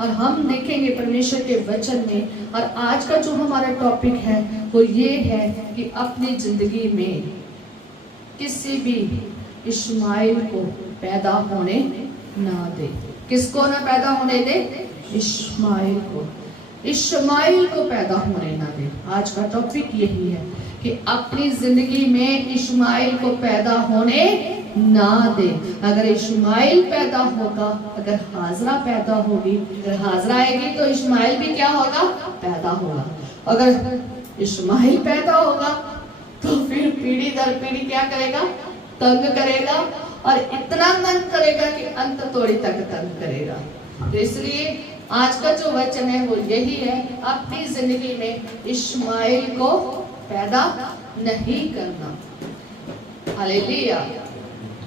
और हम देखेंगे परमेश्वर के वचन में। और आज का जो हमारा टॉपिक है वो ये है कि अपनी जिंदगी में किसी भी इश्माइल को पैदा होने ना दे। किसको ना पैदा होने दे? इश्माइल को। इश्माइल को पैदा होने ना दे। आज का टॉपिक यही है कि अपनी जिंदगी में इश्माइल को पैदा होने ना दे। अगर इश्माइल पैदा होगा, अगर हाजरा पैदा होगी, अगर हाजरा आएगी तो इश्माइल भी क्या होगा? पैदा होगा। अगर इश्माइल पैदा होगा तो फिर पीढ़ी दर पीढ़ी क्या करेगा? तंग करेगा, और इतना तंग करेगा कि अंत तोड़ी तक तंग करेगा। तो इसलिए आज का जो वचन है वो यही है, अपनी जिंदगी में इश्माइल को पैदा नहीं करना। हालेलुया।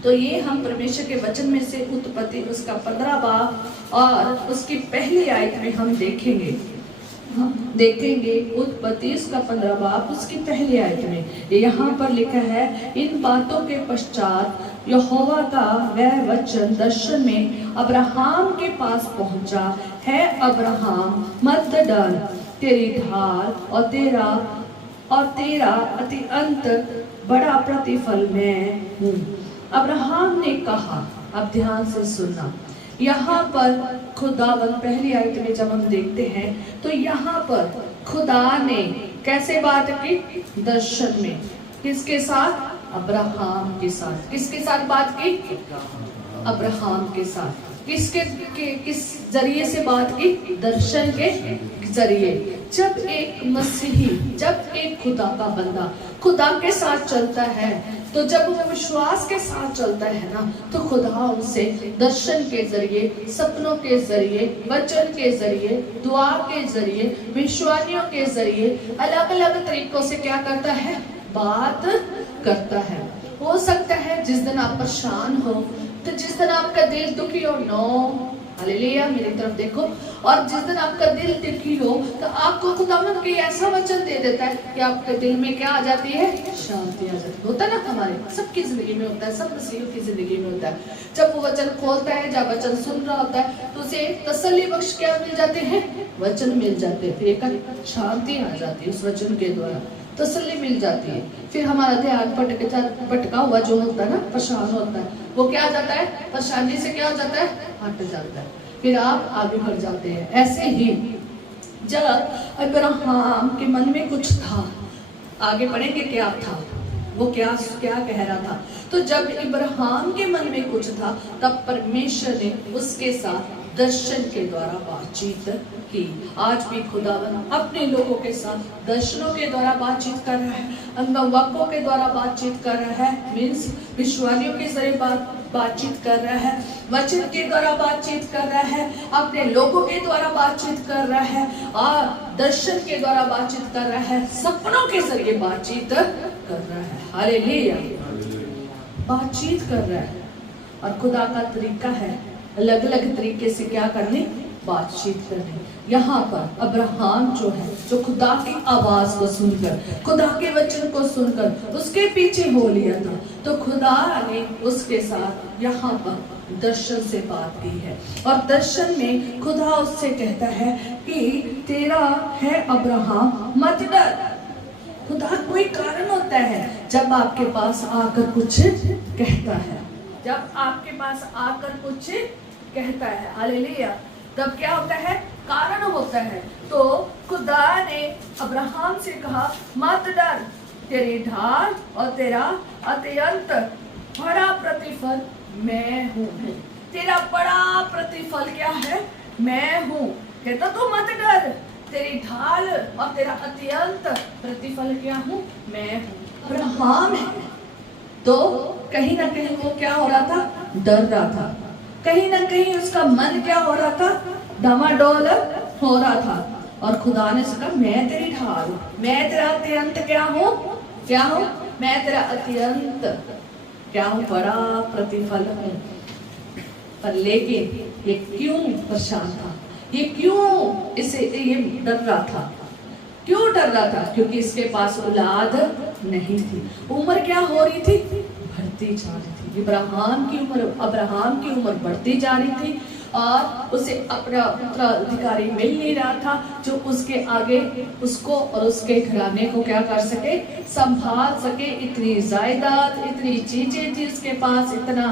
तो ये हम परमेश्वर के वचन में से उत्पत्ति उसका 15 बाब और उसकी पहली आयत में हम देखेंगे उत्पत्ति उसका 15 बाब उसकी पहली आयत में यहाँ पर लिखा है, इन बातों के पश्चात यहोवा का वह वचन दर्शन में अब्राहम के पास पहुंचा है, अब्राहम मत डर, तेरी ढाल और तेरा अत्यंत बड़ा प्रतिफल मैं हूँ। अब्राहम ने कहा, अब ध्यान से सुनना, यहाँ पर खुदावंद पहली आयत में जब हम देखते हैं तो यहाँ पर खुदा ने कैसे बात की? दर्शन में। किसके साथ? अब्राहम के साथ। किसके साथ बात की? अब्राहम के साथ। किस जरिए से बात की? दर्शन के जरिए। जब एक मसीही, जब एक खुदा का बंदा खुदा के साथ चलता है, तो जब वो विश्वास के साथ चलता है ना, तो खुदा उनसे दर्शन के जरिए, सपनों के जरिए, वचन के जरिए, दुआ के जरिए, विश्वासियों के जरिए अलग अलग तरीकों से क्या करता है? बात करता है। हो सकता है जिस दिन आप परेशान हो, तो जिस दिन आपका दिल दुखी हो, नो हालेलुया, मेरी तरफ देखो, और जिस दिन आपका दिल दुखी हो तो आपको खुदावंद के ऐसा वचन दे देता है कि आपके दिल में क्या आ जाती है? शांति आ जाती है। होता है ना, हमारे सबकी जिंदगी में होता है, सब मसीहियों की जिंदगी में होता है। जब वो वचन खोलता है, जब वचन सुन रहा होता है, तो उसे तसल्ली बख्श क्या मिल जाते हैं? वचन मिल जाते हैं। फिर एक शांति आ जाती है उस वचन के द्वारा, तसल्ली मिल जाती है। फिर हमारा ध्यान भटका हुआ जो होता है ना, परेशान होता है, वो क्या जाता है? परेशानी से क्या हो जाता है? हट जाता है। फिर आप आगे बढ़ जाते हैं। ऐसे ही जब अब्राहम के मन में कुछ था, आगे पढ़ेंगे क्या था, वो क्या कह रहा था। तो जब अब्राहम के मन में कुछ था, तब परमेश्वर ने उसके साथ दर्शन के द्वारा बातचीत की। आज भी खुदावन अपने लोगों के साथ दर्शनों के द्वारा बातचीत कर रहा है, अंगवाकों के द्वारा बातचीत कर रहा है, मीन्स विश्वासियों के जरिए बातचीत कर रहा है, वचन के द्वारा बातचीत कर रहा है, अपने लोगों के द्वारा बातचीत कर रहा है, और दर्शन के द्वारा बातचीत कर रहा है, सपनों के जरिए बातचीत कर रहा है। हालेलुया, बातचीत कर रहा है। और खुदा का तरीका है अलग अलग तरीके से क्या करने? बातचीत करने। यहाँ पर अब्राहम जो है, जो खुदा की आवाज को सुनकर, खुदा के वचन को सुनकर उसके पीछे हो लिया था, तो खुदा ने उसके साथ यहाँ पर दर्शन से बात की है। और दर्शन में खुदा उससे कहता है कि तेरा है अब्राहम मत डर। खुदा कोई कारण होता है जब आपके पास आकर कुछ कहता है, जब आपके पास आकर कुछ कहता है, हालेलुया, तब क्या होता है? कारण होता है। तो खुदा ने अब्राहम से कहा, मत डर, तेरी ढाल और तेरा अत्यंत बड़ा प्रतिफल मैं हूँ। तेरा बड़ा प्रतिफल क्या है? मैं हूँ। कहता तो मत डर, तेरी ढाल और तेरा अत्यंत प्रतिफल क्या हूँ? मैं हूँ। अब्राहम है तो कहीं ना कहीं वो क्या हो रहा था? डर रहा था। कहीं ना कहीं उसका मन क्या हो रहा था? डामाडोल हो रहा था। और खुदा ने कहा, मैं तेरी ढाल, मैं तेरा अत्यंत क्या हूँ? क्या हूँ? मैं तेरा अत्यंत क्या हूँ? बड़ा प्रतिफल हूँ। पर लेकिन ये क्यों परेशान था? ये क्यों ये डर रहा था? क्यों डर रहा था? क्योंकि इसके पास औलाद नहीं थी। उम्र क्या हो रही थी? बढ़ती जा रही थी। अब्राहम की उम्र बढ़ती जा रही थी, और उसे अपना उत्तराधिकारी मिल नहीं रहा था जो उसके आगे उसको और उसके घराने को क्या कर सके, संभाल सके। इतनी जायदाद, इतनी चीजें थी उसके पास, इतना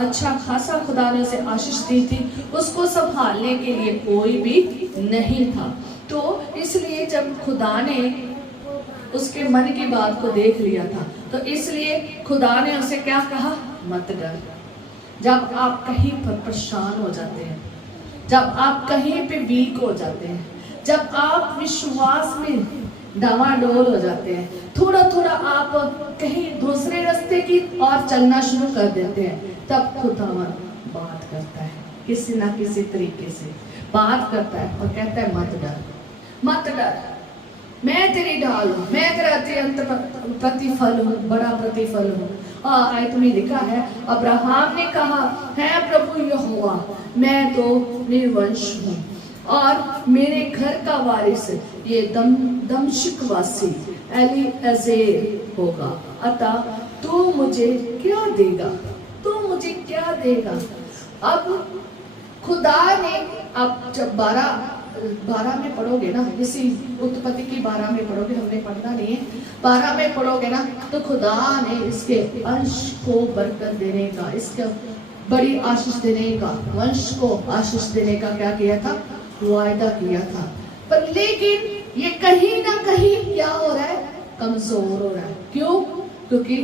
अच्छा खासा खुदा ने उसे आशीष दी थी, उसको संभालने के लिए कोई भी नहीं था। तो इसलिए जब खुदा ने उसके मन की बात को देख लिया था, तो इसलिए खुदा ने उसे क्या कहा, मत डर। जब आप कहीं पर परेशान हो जाते हैं, जब आप कहीं पे वीक हो जाते हैं, जब आप विश्वास में डावाडोल हो जाते हैं, थोड़ा थोड़ा आप कहीं दूसरे रास्ते की ओर चलना शुरू कर देते हैं, तब खुदावन बात करता है, किसी ना किसी तरीके से बात करता है और कहता है मत डर, मत डर, मैं तेरी ढाल हूँ, मैं तेरा अत्यंत प्रतिफल हूँ, बड़ा प्रतिफल हूँ। आयत में लिखा है, अब्राहम ने कहा, है प्रभु यहोवा, मैं तो निर्वंश हूँ और मेरे घर का वारिस ये दमिश्क वासी एलीएजेर होगा, अतः तू मुझे क्या देगा, तू मुझे क्या देगा। अब खुदा ने, अब जब 12 में पढ़ोगे ना, इसी उत्पत्ति की 12 में पढ़ोगे, हमने पढ़ना नहीं है, 12 में पढ़ोगे ना, तो खुदा ने इसके अंश को बरकत देने का, इसका बड़ी आशीष देने का, वंश को आशीष देने का क्या किया था, वायदा किया था। पर लेकिन ये कहीं ना कहीं क्या हो रहा है, कमजोर हो रहा है। क्यों? क्योंकि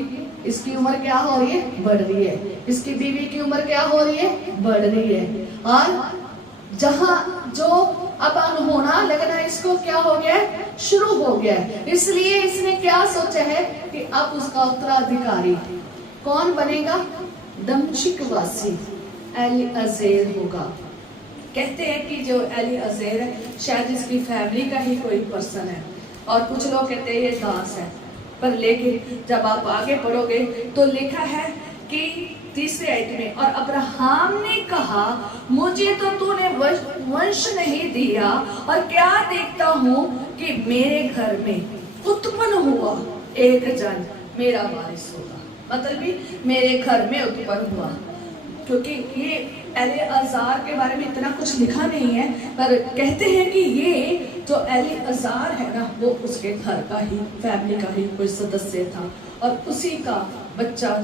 इसकी उम्र क्या हो रही है, बढ़ रही है, इसकी बीवी की उम्र क्या हो रही है, बढ़ रही है, और जहां जो अब अनहोना लगना इसको क्या हो गया है, शुरू हो गया है। इसलिए इसने क्या सोचा है कि अब उसका उत्तराधिकारी कौन बनेगा, दमिश्क वासी एलीएजेर होगा। कहते हैं कि जो एलीएजेर है शायद इसकी फैमिली का ही कोई पर्सन है, और कुछ लोग कहते हैं ये दास है। पर लेकिन जब आप आगे पढ़ोगे तो लिखा है कि 3रे आयत में, और अब्राहम ने कहा, मुझे तो तूने वंश नहीं दिया, और क्या देखता हूँ कि मेरे घर में उत्पन्न हुआ एक जन मेरा वारिस होगा। मतलब भी मेरे घर में उत्पन्न हुआ, क्योंकि ये एलीएजेर के बारे में इतना कुछ लिखा नहीं है, पर कहते हैं कि ये जो एलीएजेर है ना, वो उसके घर का ही, फैमिली का ही कोई सदस्य था, और उसी का बच्चा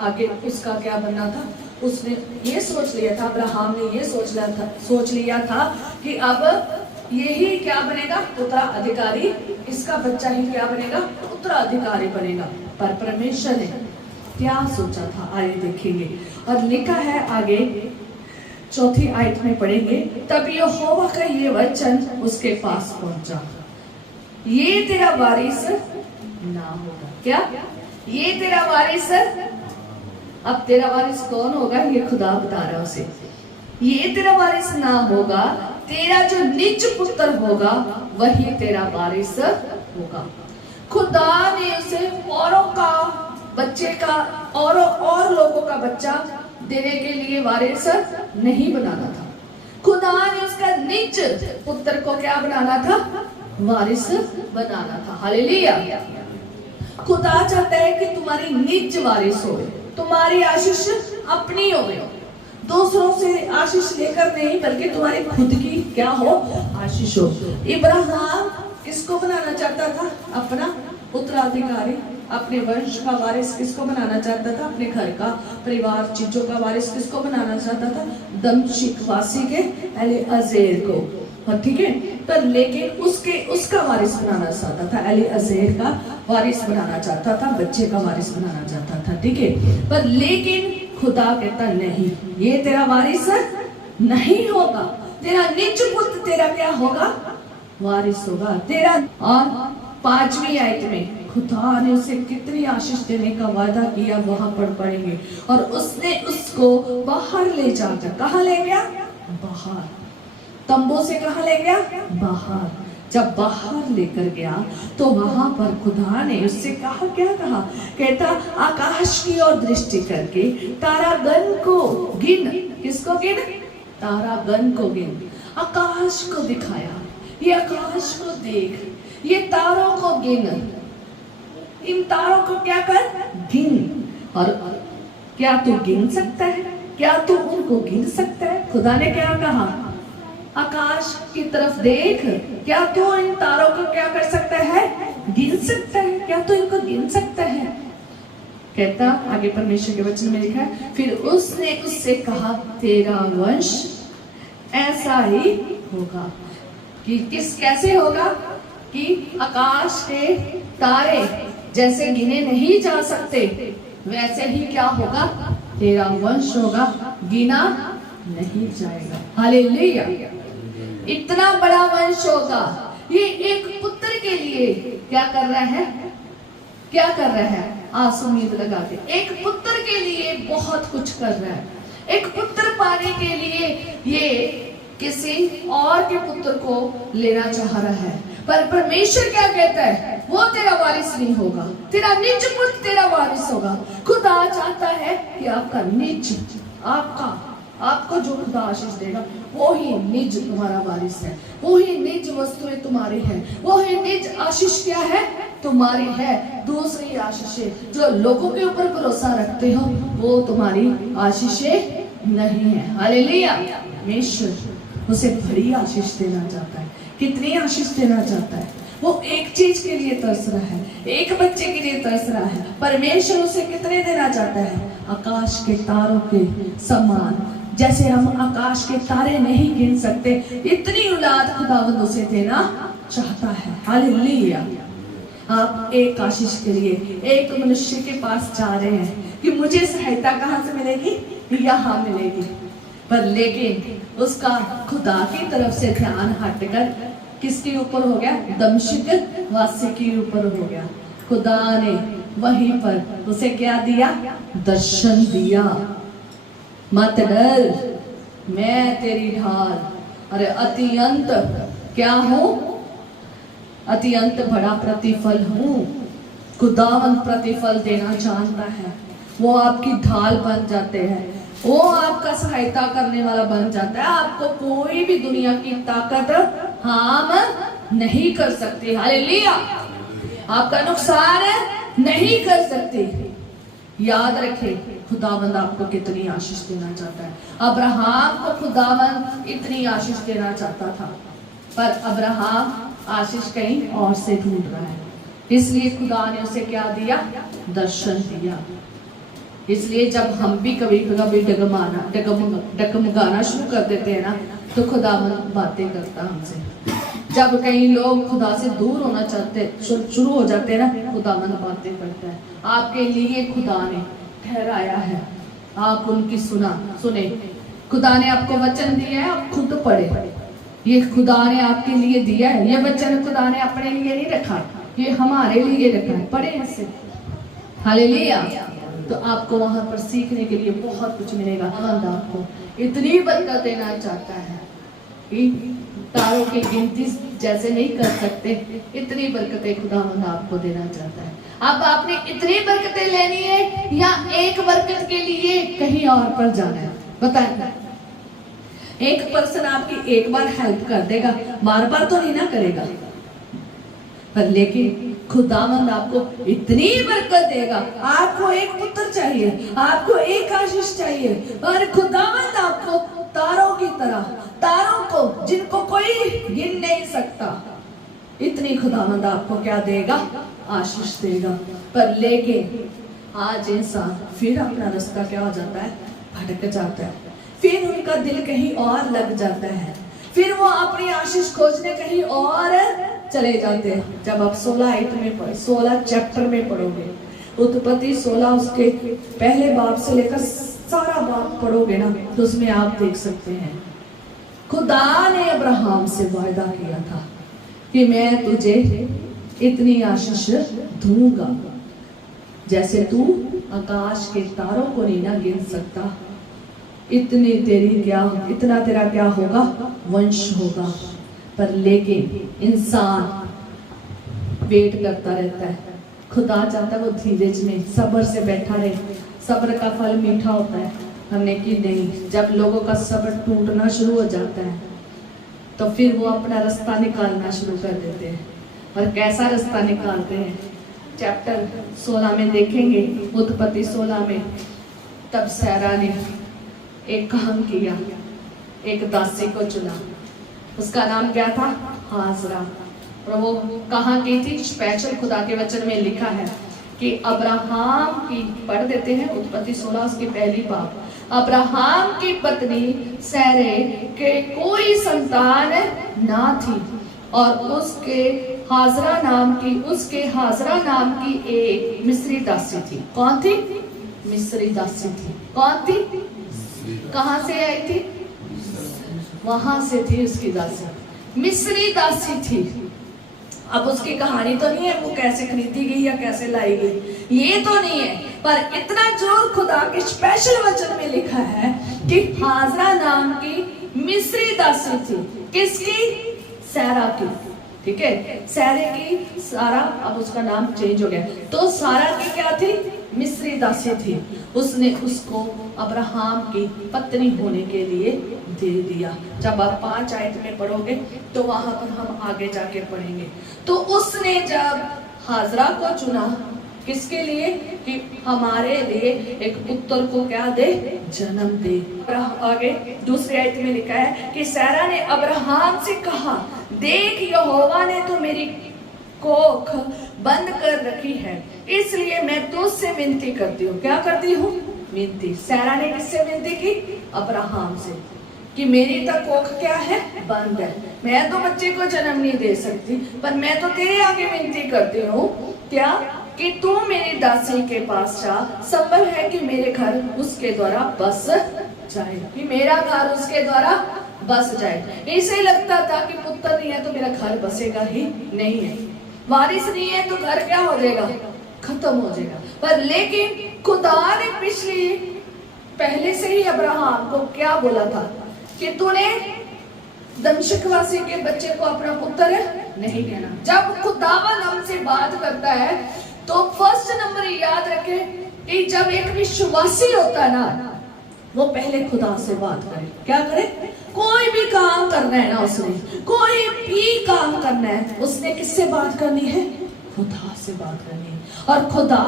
आगे उसका क्या बनना था। उसने ये सोच लिया था, अब्राहम ने ये सोच लिया था कि अब यही क्या बनेगा, उत्तराधिकारी, इसका बच्चा ही क्या बनेगा, उत्तराधिकारी बनेगा। पर परमेश्वर ने क्या सोचा था, आइए देखेंगे। और लिखा है आगे 4 आयत में पढ़ेंगे, तब यहोवा का ये वचन उसके पास पहुंचा, ये तेरा वारिस ना होगा। क्या? ये तेरा वारिस। अब तेरा वारिस कौन होगा, ये खुदा बता रहा है उसे, ये तेरा वारिस ना होगा, तेरा जो निज पुत्र होगा वही तेरा वारिस होगा। खुदा ने उसे औरों का बच्चे का और लोगों का बच्चा देने के लिए वारिस नहीं बनाना था। खुदा ने उसका निज पुत्र को क्या बनाना था, वारिस बनाना था। हालेलुया। खुदा चाहता है कि तुम्हारी निज वारिस हो, तुम्हारी आशीष अपनी हो, दूसरों से आशीष लेकर नहीं, बल्कि तुम्हारी खुद की क्या हो, आशीष हो। इब्राहिम किसको बनाना चाहता था, अपना उत्तराधिकारी, अपने वंश का वारिस किसको बनाना चाहता था, अपने घर का, परिवार, चीजों का वारिस किसको बनाना चाहता था, दमिश्क वासी के एलीएजेर को। ठीक है, पर लेकिन उसका वारिस बनाना चाहता था, एलीएजेर का वारिस बनाना चाहता था, बच्चे का वारिस बनाना चाहता था। ठीक है, पर लेकिन खुदा कहता नहीं, ये तेरा वारिस नहीं होगा, तेरा निज पुत्र तेरा क्या होगा, वारिस होगा तेरा। और 5वीं आयत में खुदा ने उसे कितनी आशीष देने का वादा किया, वहां पर पढ़ेंगे। और उसने उसको बाहर ले जाकर, कहाँ ले गया, बाहर, तंबू से कहाँ ले गया, बाहर। जब बाहर लेकर गया तो वहां पर खुदा ने उससे कहा, क्या कहा, कहता आकाश की ओर दृष्टि करके तारागण को गिन। किसको गिन, तारागण को गिन। आकाश को दिखाया, ये आकाश को देख, ये तारों को गिन, इन तारों को क्या कर, गिन। और क्या तू गिन सकता है, क्या तू उनको गिन सकता है, खुदा ने क्या कहा? आकाश की तरफ देख, क्या तू इन तारों को क्या कर सकता है? गिन सकता है? क्या तू इनको गिन सकता है? कहता आगे परमेश्वर के वचन में लिखा है, फिर उसने उससे कहा, तेरा वंश ऐसा ही होगा। कि कैसे होगा? कि आकाश के तारे जैसे गिने नहीं जा सकते, वैसे ही क्या होगा? तेरा वंश होगा, गिना नहीं जाएगा। हालेलुया! इतना बड़ा वंश होगा। ये एक पुत्र के लिए क्या कर रहा है? क्या कर रहा है? आंसू उम्मीद लगा के एक पुत्र के लिए बहुत कुछ कर रहा है। एक पुत्र पाने के लिए ये किसी और के पुत्र को लेना चाह रहा है, पर परमेश्वर क्या कहता है? वो तेरा वारिस नहीं होगा, तेरा निज पुत्र तेरा वारिस होगा। खुदा चाहता है कि आपका निज, आपको जो खुदा आशीष देगा वो ही निज तुम्हारा वारिस है, वो ही निज वस्तुएं तुम्हारी है, वो ही निज आशीष क्या है? तुम्हारी है। दूसरी आशीषें जो लोगों के ऊपर भरोसा रखते हो वो तुम्हारी आशीषें नहीं है। हालेलुया! परमेश्वर उसे बड़ी आशीष देना चाहता है। कितनी आशीष देना चाहता है? वो एक चीज के लिए तरस रहा है, एक बच्चे के लिए तरस रहा है। परमेश्वर उसे कितने देना चाहता है? आकाश के तारों के समान। जैसे हम आकाश के तारे नहीं गिन सकते, इतनी औलाद खुदावंद उसे देना चाहता है। हालेलुया! आप एक आशीष के लिए एक मनुष्य के पास जा रहे हैं कि मुझे सहायता कहाँ से मिलेगी? यहाँ मिलेगी। पर लेकिन उसका खुदा की तरफ से ध्यान हटकर किसके ऊपर हो गया? दमिश्क वासी के ऊपर हो गया। खुदा ने वहीं पर उसे क्या दिया? दर्शन दिया। मत डर, मैं तेरी ढाल, अरे अत्यंत क्या हूँ? अत्यंत बड़ा प्रतिफल हूँ। खुदावंद प्रतिफल देना जानता है। वो आपकी ढाल बन जाते हैं, वो आपका सहायता करने वाला बन जाता है। आपको कोई भी दुनिया की ताकत हार्म नहीं कर सकती। हालेलुया! आपका नुकसान नहीं कर सकती। याद रखें, खुदावंद आपको कितनी आशीष देना चाहता है। अब्राहम को खुदावंद इतनी आशीष देना चाहता था, पर अब्राहम आशीष कहीं और से ढूंढ रहा है। इसलिए खुदा ने उसे क्या दिया? दर्शन दिया। इसलिए जब हम भी कभी कभी डगमगाना शुरू कर देते हैं ना, तो खुदा बातें करता हमसे। जब कई लोग खुदा से दूर होना चाहते शुरू हो जाते हैं ना, खुदावंद बातें करता है। आपके लिए खुदा ने ठहराया है, आप उनकी सुने। खुदा ने आपको वचन दिया है, आप खुद पढ़े। ये खुदा ने आपके लिए दिया है। ये वचन खुदा ने अपने लिए नहीं रखा, ये हमारे लिए रखा है। पढ़े इसे। हालेलुया! तो आपको वहां पर सीखने के लिए बहुत कुछ मिलेगा। खुदा आपको इतनी बरकत देना चाहता है कि तारों की गिनती जैसे नहीं कर सकते, इतनी बरकतें खुदावंद आपको देना चाहता है। अब आपने इतनी बरकतें लेनी है या एक बरकत के लिए कहीं और पर जाना है? बताएं। एक पर्सन आपकी एक बार हेल्प कर देगा, बार बार तो नहीं ना करेगा, पर लेकिन खुदावंद आपको इतनी बरकत देगा। आपको एक पुत्र चाहिए, आपको एक आशीष चाहिए, और खुदावंद आपको तारों की तरह, तारों को जिनको कोई गिन नहीं सकता, इतनी खुदावंद आपको क्या देगा? आशीष देगा। पर लेकिन आज इंसान फिर अपना रास्ता क्या हो जाता है? भटक जाता है। फिर उनका दिल कहीं और लग जाता है, फिर वो अपनी आशीष खोजने कहीं और चले जाते हैं। जब आप 16 चैप्टर में पढ़ोगे, उत्पत्ति 16 उसके पहले बाब से लेकर सारा बाब पढ़ोगे ना, तो उसमें आप देख सकते हैं खुदा ने अब्राहम से वायदा किया था कि मैं तुझे इतनी आशीष दूंगा, जैसे तू आकाश के तारों को नहीं ना गिन सकता, इतना तेरा क्या होगा? वंश होगा। पर लेकिन इंसान वेट करता रहता है। खुदा चाहता है वो धीरज में सब्र से बैठा रहे। सब्र का फल मीठा होता है। हमने की नहीं, जब लोगों का सब्र टूटना शुरू हो जाता है तो फिर वो अपना रास्ता निकालना शुरू कर देते हैं। और कैसा रास्ता निकालते हैं? चैप्टर 16 में देखेंगे, उत्पत्ति 16 में। तब सैरा ने एक काम किया, एक दासी को चुना। उसका नाम क्या था? हाजरा। और वो कहाँ की थी? स्पेशल खुदा के वचन में लिखा है कि अब्राहम की, पढ़ देते हैं उत्पत्ति 16 उसकी पहली बात। अब्राहम की पत्नी सैरे के कोई संतान ना थी और उसके हाजरा नाम की एक मिस्री दासी थी। कौन थी? मिस्री दासी थी। कौन थी? कहां से आई थी? वहां से थी उसकी दासी, मिस्री दासी थी। अब उसकी कहानी तो नहीं है वो कैसे खरीदी गई या कैसे लाई गई, ये तो नहीं है, पर इतना जो खुदा के स्पेशल वचन में लिखा है कि हाजरा नाम की मिस्री दासी थी। किसकी? सारा की। ठीक है, सारे की, सारा, अब उसका नाम चेंज हो गया। तो सारा की क्या थी? मिस्री दासी थी। उसने उसको अब्राहम की पत्नी होने के लिए दे दिया। जब आप 5 आयत में पढ़ोगे तो वहां पर हम आगे जाके पढ़ेंगे। तो उसने जब हाजरा को चुना, किसके लिए? कि हमारे लिए एक पुत्र को क्या दे? जन्म दे। आगे दूसरी आयत में लिखा है कि सारा ने अब्राहम से कहा, देख यहोवा ने तो मेरी कोख बंद कर रखी है, इसलिए मैं तुझसे विनती करती हूँ। क्या करती हूँ? विनती। सारा ने किससे विनती की? अब्राहम से, कि मेरी तो कोख क्या है? बंद है, मैं तो बच्चे को जन्म नहीं दे सकती, पर मैं तो तेरे आगे विनती करती हूँ क्या? कि तू मेरी दासी के पास जा, संभव है कि मेरे घर उसके द्वारा बस जाए, कि मेरा घर उसके द्वारा बस जाए। इसे लगता था कि पुत्र नहीं है तो मेरा घर बसेगा ही नहीं है, वारिस नहीं है तो घर क्या हो जाएगा? खत्म हो जाएगा। पर लेकिन खुदा ने पहले से ही अब्राहम को क्या बोला था कि तूने दमिश्कवासी के बच्चे को अपना पुत्र नहीं कहना। जब खुदावन हमसे बात करता है तो फर्स्ट नंबर याद रखे कि जब एक विश्वासी होता है ना, वो पहले खुदा से बात करे। क्या करे? कोई भी काम करना है ना, उसने कोई भी काम करना है, उसने किससे बात करनी है? खुदा से बात करनी है। और खुदा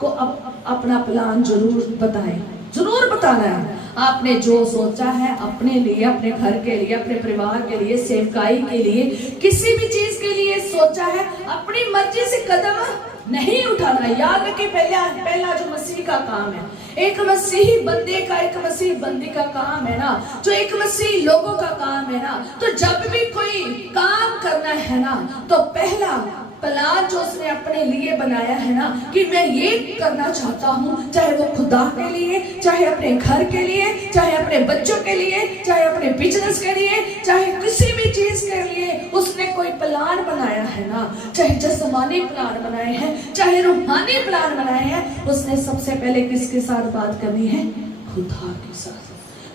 को अपना प्लान जरूर बताए, जरूर बताना है। आपने जो सोचा है अपने लिए, अपने घर के लिए, अपने परिवार के लिए, सेवकाई के लिए, किसी भी चीज के लिए सोचा है, अपनी मर्जी से कदम नहीं उठाना। याद रखिए, पहला जो मसीह का काम है, एक मसीही बंदे का, एक मसीह बंदी का काम है ना, जो एक मसीह लोगों का काम है ना, तो जब भी कोई काम करना है ना, तो पहला प्लान जो उसने अपने लिए बनाया है ना, कि मैं ये करना चाहता हूँ, चाहे वो खुदा के लिए, चाहे अपने घर के लिए, चाहे अपने बच्चों के लिए, चाहे अपने बिजनेस के लिए, चाहे किसी भी चीज के लिए उसने कोई प्लान बनाया है ना, चाहे जिस्मानी प्लान बनाए हैं, चाहे रूहानी प्लान बनाए हैं, उसने सबसे पहले किसके साथ बात करनी है? खुदा के साथ।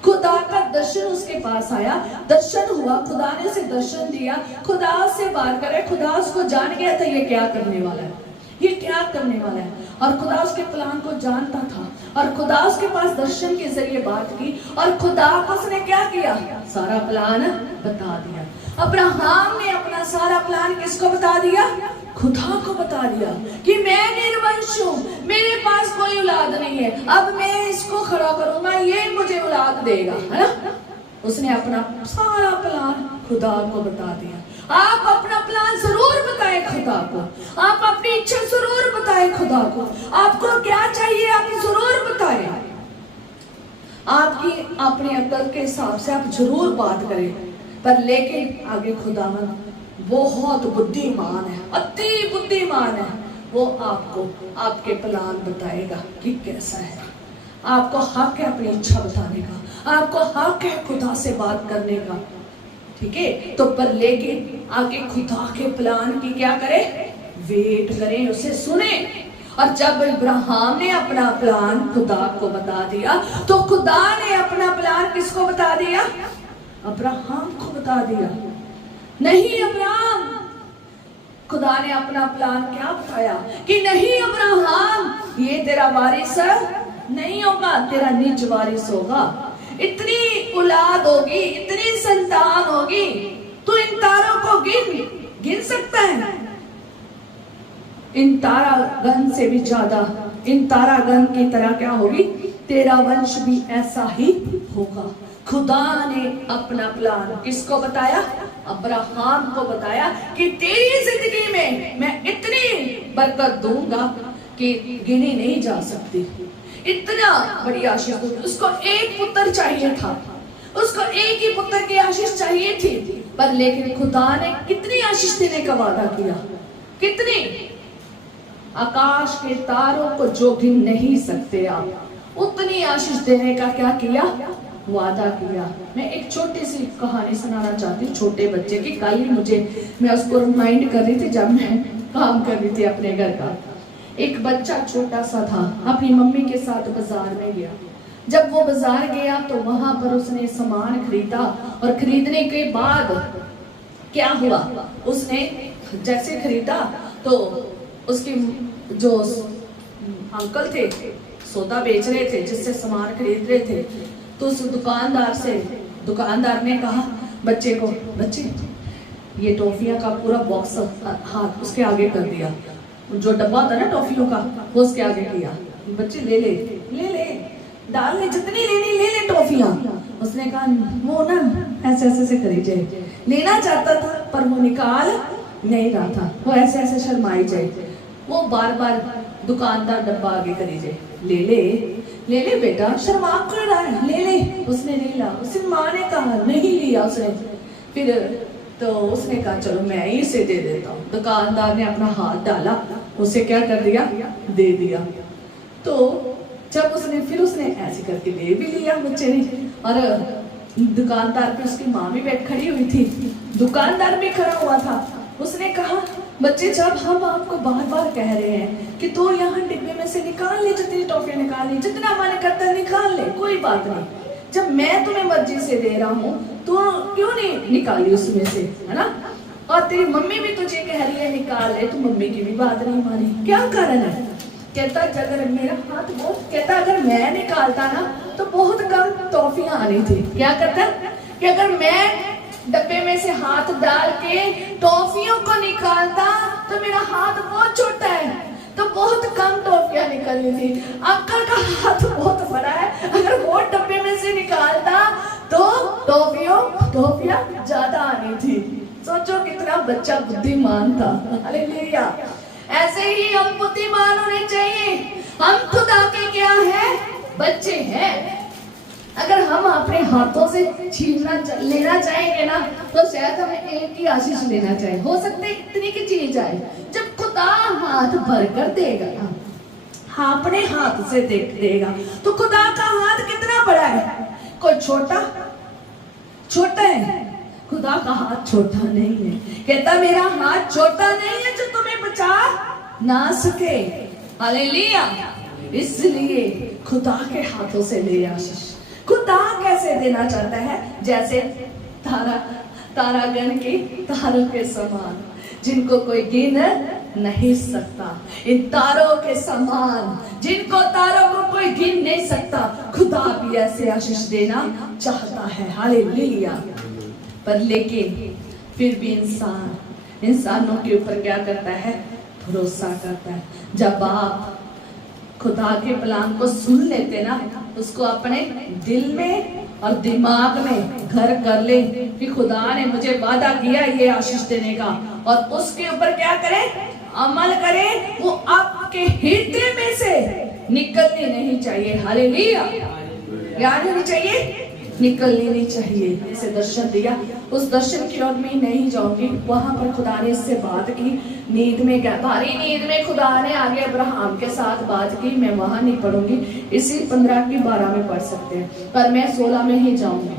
खुदा का दर्शन उसके पास आया, दर्शन हुआ, खुदा ने उसे दर्शन दिया, खुदा से बात करे। खुदा उसको जान गया था ये क्या करने वाला है, ये क्या करने वाला है, और खुदा उसके प्लान को जानता था, और खुदा उसके पास दर्शन के जरिए बात की, और खुदा को उसने क्या किया? सारा प्लान बता दिया। अब्राहम ने अपना सारा प्लान किसको बता दिया? खुदा को बता दिया कि मैं निर्वंश हूँ, मेरे पास कोई औलाद नहीं है, अब मैं इसको खड़ा करूंगा, ये मुझे औलाद देगा, है ना। उसने अपना सारा प्लान खुदा को बता दिया। आप अपना प्लान जरूर बताएं खुदा को, आप अपनी इच्छा जरूर बताएं खुदा को, आपको क्या चाहिए आप जरूर बताएं। आपकी अपनी अकल के हिसाब से आप जरूर बात करें, पर लेकिन आगे खुदावन बहुत बुद्धिमान है, अति बुद्धिमान है, वो आपको आपके प्लान बताएगा कि कैसा है। आपको हक है अपनी इच्छा बताने का, आपको हक है खुदा से बात करने का, ठीक है। तो पर लेकिन आगे खुदा के प्लान की क्या करे? वेट करें, उसे सुने। और जब इब्राहिम ने अपना प्लान खुदा को बता दिया, तो खुदा ने अपना प्लान किसको बता दिया? अब्राहम को बता दिया। नहीं अब्राहम, खुदा ने अपना प्लान क्या बताया कि नहीं अब्राहम, ये तेरा वारिस नहीं होगा, तेरा निज वारिस होगा, इतनी औलाद होगी, इतनी संतान होगी, तू इन तारों को गिन सकता है? इन तारागण से भी ज्यादा, इन तारागण की तरह क्या होगी? तेरा वंश भी ऐसा ही होगा। खुदा ने अपना प्लान किसको बताया? अब्राहम को बताया कि तेरी जिंदगी में मैं इतनी बरकत दूंगा कि गिनी नहीं जा सकती, इतना बड़ी आशीष दूंगा। उसको एक पुत्र चाहिए था, उसको एक ही पुत्र की आशीष चाहिए थी, पर लेकिन खुदा ने कितनी आशीष देने का वादा किया, कितनी, आकाश के तारों को जो गिन नहीं सकते आप, उतनी आशीष देने का क्या किया? वादा किया। मैं एक छोटी सी कहानी सुनाना चाहती हूँ छोटे बच्चे की। कल ही मैं उसको रिमाइंड कर रही थी जब मैं काम कर रही थी अपने घर का। एक बच्चा छोटा सा था, अपनी मम्मी के साथ बाजार में गया। जब वो बाजार गया तो वहां पर उसने सामान खरीदा, और खरीदने के बाद क्या हुआ, उसने जैसे खरीदा तो उसके जो अंकल थे, सौदा बेच रहे थे, जिससे सामान खरीद रहे थे, तो उस दुकानदार ने कहा बच्चे को, बच्चे ये टॉफियां का पूरा बॉक्स हाथ उसके आगे कर दिया, जो डब्बा था ना टॉफियों का वो उसके आगे किया, बच्चे ले ले ले ले, डाल ले, जितनी लेनी ले ले टॉफियां। उसने कहा वो ना ऐसे ऐसे से करी जाए, लेना चाहता था पर वो निकाल नहीं रहा था, वो ऐसे ऐसे शर्माई जाए, वो बार बार दुकानदार डब्बा आगे करी जाए, ले ले ले ले बेटा, शर्मा क्यों रहा है, ले ले। उसने नहीं लिया, उसकी माँ ने कहा, नहीं लिया उसने। फिर तो उसने कहा चलो मैं ही से दे देता हूँ। दुकानदार ने अपना हाथ डाला, उसे क्या कर दिया, दे दिया। तो जब उसने ऐसे करके ले भी लिया बच्चे ने, और दुकानदार पे उसकी माँ भी बैठ खड़ी हुई थी, दुकानदार भी खड़ा हुआ था। उसने कहा बच्चे जब हम आपको बार बार कह रहे हैं कि तो यहाँ डिब्बे में से निकाल ले, जितनी टॉफियां निकाल ले, जितना मन करता है निकाल ले, कोई बात नहीं, जब मैं तुम्हें मर्जी से दे रहा हूँ तो क्यों नहीं निकाली उसमें से, है ना? और तेरी मम्मी भी तुझे कह रही है निकाल ले, तो मम्मी की भी बात नहीं मानी, क्या कारण है? कहता अगर मेरा हाथ बहुत, कहता अगर मैं निकालता ना तो बहुत कम टॉफियां आनी थी। क्या कहता कि अगर मैं डब्बे में से हाथ डाल के टॉफियों को निकालता तो मेरा हाथ बहुत छोटा है, तो बहुत कम टॉफियां निकलनी थी। अंकल का हाथ बहुत बड़ा है, अगर वो डब्बे में से निकालता तो टॉफियां ज्यादा आनी थी। सोचो कितना बच्चा बुद्धिमान था। हालेलुया। ऐसे ही हम बुद्धिमान होने चाहिए। हम खुदा के क्या है, बच्चे हैं। अगर हम अपने हाथों से छीनना लेना चाहेंगे ना तो शायद हमें एक ही आशीष लेना चाहिए, हो सकता है इतनी की चीज आए। जब खुदा हाथ भर कर देगा ना, हाँ अपने हाथ से देगा, तो खुदा का हाथ कितना बड़ा है। कोई छोटा है, खुदा का हाथ छोटा नहीं है। कहता मेरा हाथ छोटा नहीं है जो तुम्हें बचा ना सके। हालेलुया। इसलिए खुदा के हाथों से ले आशीष। खुदा कैसे देना चाहता है, जैसे तारागण के तारों के समान, जिनको कोई गिन नहीं सकता। इन तारों के समान जिनको तारों को कोई गिन नहीं सकता, खुदा भी ऐसे आशीष देना चाहता है। हालेलुया। पर लेकिन फिर भी इंसानों के ऊपर क्या करता है, भरोसा करता है। जब आप खुदा के प्लान को सुन लेते ना, उसको अपने दिल में और दिमाग में घर कर ले कि खुदा ने मुझे वादा किया ये आशीष देने का, और उसके ऊपर क्या करे, अमल करे। वो आपके हृदय में से निकलनी नहीं चाहिए। हालेलुया। क्या नहीं चाहिए, निकलनी नहीं चाहिए। इसे दर्शन दिया, उस दर्शन की ओर मैं नहीं जाऊंगी। वहां पर खुदा ने इससे बात की, नींद में क्या, भारी नींद में खुदा ने आगे अब्राहम के साथ बात की। मैं वहां नहीं पढ़ूंगी, इसी 15 की 12 में पढ़ सकते हैं, पर मैं 16 में ही जाऊंगी।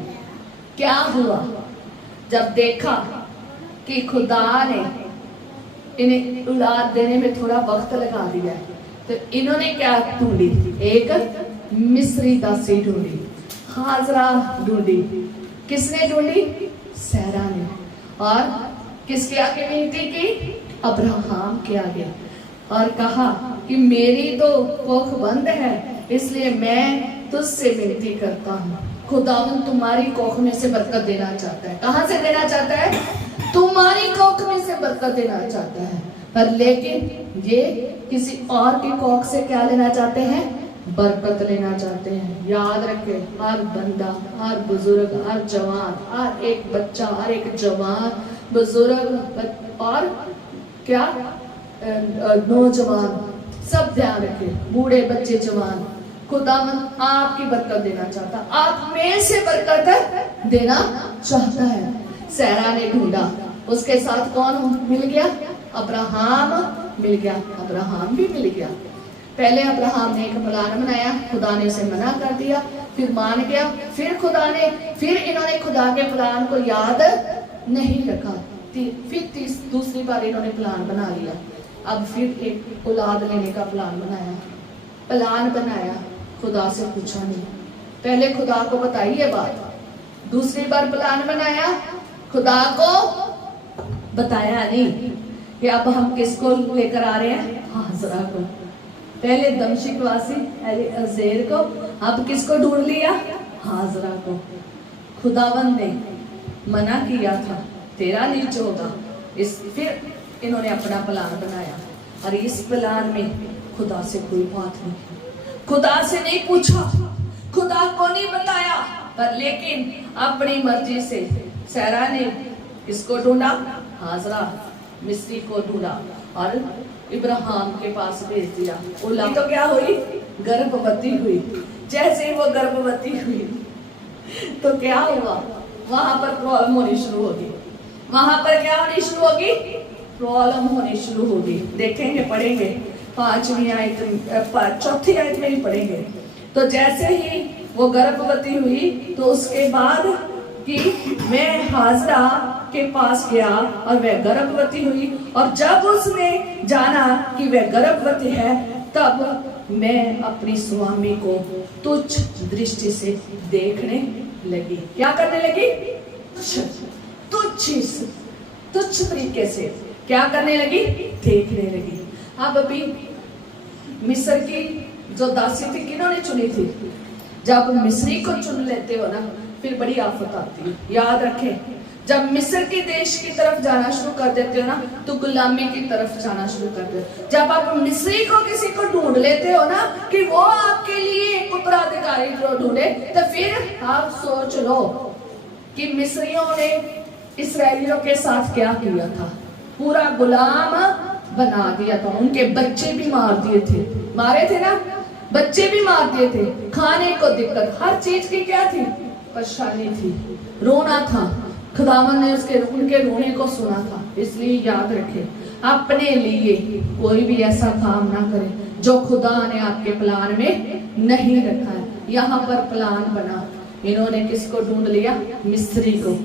क्या हुआ जब देखा कि खुदा ने इन्हें औलाद देने में थोड़ा वक्त लगा दिया है, तो इन्होंने क्या ढूंढी, एक मिस्री दासी ढूंढी, हाजरा ढूंढी। किसने ढूंढी, सैरा ने। और किसके आगे विनती की, अब्राहम के आगे, और कहा कि मेरी तो कोख बंद है, इसलिए मैं तुझसे विनती करता हूँ। खुदावंद तुम्हारी कोख में से बरकत देना चाहता है। कहाँ से देना चाहता है, तुम्हारी कोख में से बरकत देना चाहता है। पर लेकिन ये किसी और की कोख से क्या लेना चाहते हैं, बरकत लेना चाहते हैं, याद रखें, हर बंदा, हर बुजुर्ग, हर जवान, हर एक बच्चा, हर एक जवान, बुजुर्ग और क्या नौजवान, सब ध्यान रखें, बूढ़े बच्चे जवान, खुदावंद आपकी बरकत देना चाहता, आप में से बरकत देना चाहता है। सैरा ने ढूंढा, उसके साथ कौन मिल गया? अब्राहम मिल गया, अब्राहम भी मिल गया। पहले अब्राहम ने एक प्लान बनाया, खुदा ने उसे मना कर दिया, फिर मान गया, फिर इन्होंने खुदा के प्लान को याद नहीं रखा, फिर दूसरी बार इन्होंने प्लान बना लिया। अब फिर एक औलाद लेने का प्लान बनाया, खुदा से पूछा नहीं, पहले खुदा को बताई ये बात, दूसरी बार प्लान बनाया, खुदा को बताया नहीं कि अब हम किसको लेकर आ रहे हैं? हाजरा को। पहले दमिश्क वासी एलीएज़र को, अब किसको ढूंढ लिया? हाजरा को। खुदावंद ने मना किया था, तेरा नीच होगा। फिर इन्होंने अपना प्लान बनाया, और इस प्लान में खुदा से कोई बात नहीं, खुदा से नहीं पूछा, खुदा को नहीं बताया, पर लेकिन अपनी मर्जी से सैरा ने किसको ढूंढा? हाजरा मिस्री को ढूंढा और इब्राहिम के पास भेज दिया। औलाद तो क्या हुई? गर्भवती हुई। जैसे वो गर्भवती हुई तो क्या हुआ? वहां पर प्रॉब्लम होनी शुरू होगी। वहां पर क्या होनी शुरू होगी? प्रॉब्लम होनी शुरू होगी। देखेंगे, पढ़ेंगे, 5वीं आयत, 4थी आयत में ही पढ़ेंगे। तो जैसे ही वो गर्भवती हुई तो उसके बाद कि मैं हाजरा के पास गया और वह गर्भवती हुई, और जब उसने जाना कि वह गर्भवती है, तब मैं अपनी स्वामी को तुच्छ दृष्टि से देखने लगी। क्या करने लगी? तुच्छ तरीके से क्या करने लगी? देखने लगी। अब अभी मिस्र की जो दासी थी, किन्होंने चुनी थी? जब मिस्री को चुन लेते हो ना, फिर बड़ी आफत आती है। याद रखें, जब मिस्र के देश की तरफ जाना शुरू कर देते हो ना, तो गुलामी की तरफ जाना शुरू कर देते हो। जब आप मिस्री को किसी को ढूंढ लेते हो ना कि वो आपके लिए उत्तराधिकारी ढूंढे, तो फिर आप सोच लो कि मिस्रियों ने इस्राएलियों के साथ क्या किया था। पूरा गुलाम बना दिया था, उनके बच्चे भी मार दिए थे, मारे थे ना, बच्चे भी मार दिए थे, खाने को दिक्कत, हर चीज की क्या थी? परेशानी थी, रोना था। खुदावन ने उनके रोने को सुना था। इसलिए याद रखें, अपने लिए कोई भी ऐसा काम ना करे जो खुदा ने आपके प्लान में नहीं रखा है। यहाँ पर प्लान बना, इन्होंने किसको ढूंढ लिया? मिस्री को।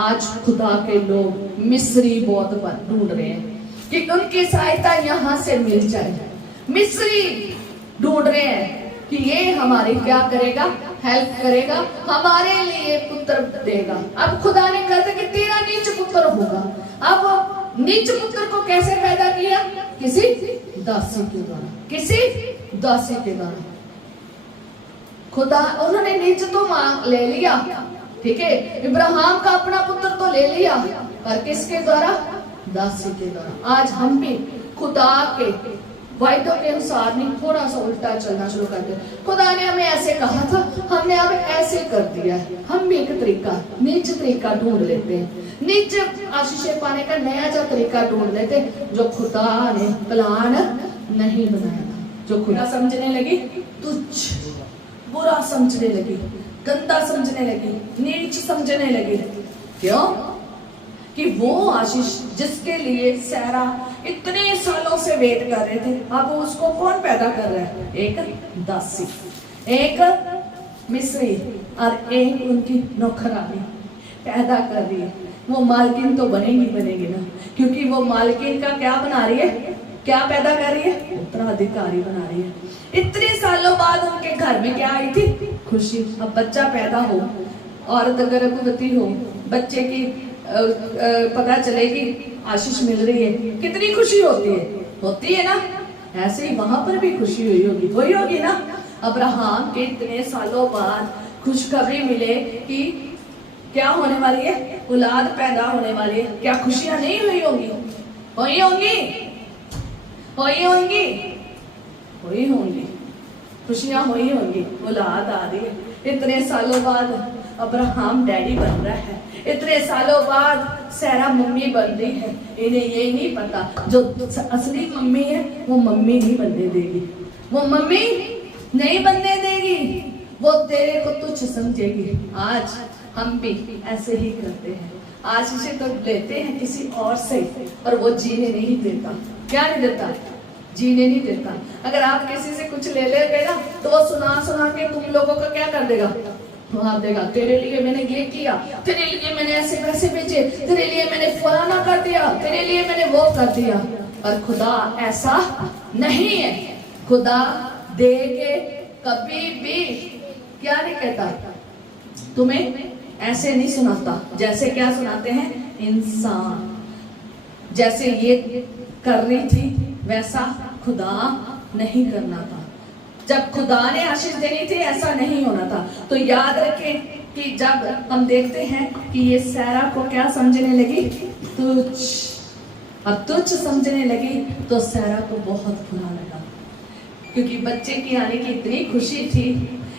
आज खुदा के लोग मिस्री बहुत ढूंढ रहे हैं कि उनकी सहायता यहाँ से मिल जाए। मिस्री ढूंढ रहे हैं कि ये हमारी क्या करेगा? हेल्प करेगा, हमारे लिए पुत्र देगा। अब खुदा ने कहा था कि तेरा नीच पुत्र होगा। अब नीच पुत्र को कैसे पैदा किया? किसी दासी के द्वारा, किसी दासी के द्वारा। खुदा, उन्होंने नीच तो ले लिया, ठीक है, इब्राहिम का अपना पुत्र तो ले लिया, पर किसके द्वारा? दासी के द्वारा। आज हम भी खुदा के वायदों के अनुसार नहीं, थोड़ा सा उल्टा चलना शुरू कर दे। खुदा ने हमें ऐसे कहा था, हमने अब ऐसे कर दिया है। हम भी एक तरीका, नीच तरीका ढूंढ लेते हैं, नीच आशीष पाने का नया जो तरीका ढूंढ लेते, जो खुदा ने प्लान नहीं बनाया था। जो खुदा समझने लगी तुच्छ, बुरा समझने लगी, गंदा समझने लगी, नीच समझने लगी। क्यों? कि वो आशीष जिसके लिए सैरा इतने सालों से वेट कर रहे थे, अब उसको कौन पैदा कर रहा है? एक दासी, एक मिस्री और एक उनकी नौकरानी पैदा कर रही है। वो मालकिन तो बनेगी ना, क्योंकि वो मालकिन का क्या बना रही है? क्या पैदा कर रही है? उत्तराधिकारी बना रही है। इतने सालों बाद उनके घर में क्या आई थी? खुशी। अब बच्चा पैदा हो, औरत गर्भवती हो, बच्चे की पता चलेगी आशीष मिल रही है, कितनी खुशी होती है ना। ऐसे ही वहां पर भी खुशी हुई होगी ना। अब्राहम के इतने सालों बाद खुशखबरी मिले कि क्या होने वाली है? औलाद पैदा होने वाली है। क्या खुशियां नहीं हुई होंगी? हुई होंगी। खुशियां हुई होंगी, औलाद आ रही है, इतने सालों बाद अब्राहम डैडी बन रहा है, इतने सालों बाद सैरा मम्मी बन रही है। इन्हें यही नहीं पता जो असली मम्मी है वो मम्मी नहीं बनने देगी, वो मम्मी नहीं बनने देगी, वो तेरे को तुच्छ समझेगी। आज हम भी ऐसे ही करते हैं, आशीष तो लेते हैं किसी और से और वो जीने नहीं देता। क्या नहीं देता? जीने नहीं देता। अगर आप किसी से कुछ ले लेगे ना तो वो सुना सुना के तुम लोगों का क्या कर देगा? आप देगा, तेरे लिए मैंने ये किया, तेरे लिए मैंने ऐसे पैसे भेजे, तेरे लिए मैंने फलाना कर दिया, तेरे लिए मैंने वो कर दिया। पर खुदा ऐसा नहीं है। खुदा दे के कभी भी क्या नहीं कहता, तुम्हें ऐसे नहीं सुनाता जैसे क्या सुनाते हैं इंसान। जैसे ये कर रही थी वैसा खुदा नहीं करना था। जब खुदा ने आशीष देनी थी ऐसा नहीं होना था। तो याद रखें कि जब हम देखते हैं कि ये सैरा को क्या समझने लगी, तुच्छ। अब तुच्छ समझने लगी तो सैरा को बहुत बुरा लगा, क्योंकि बच्चे की आने की इतनी खुशी थी,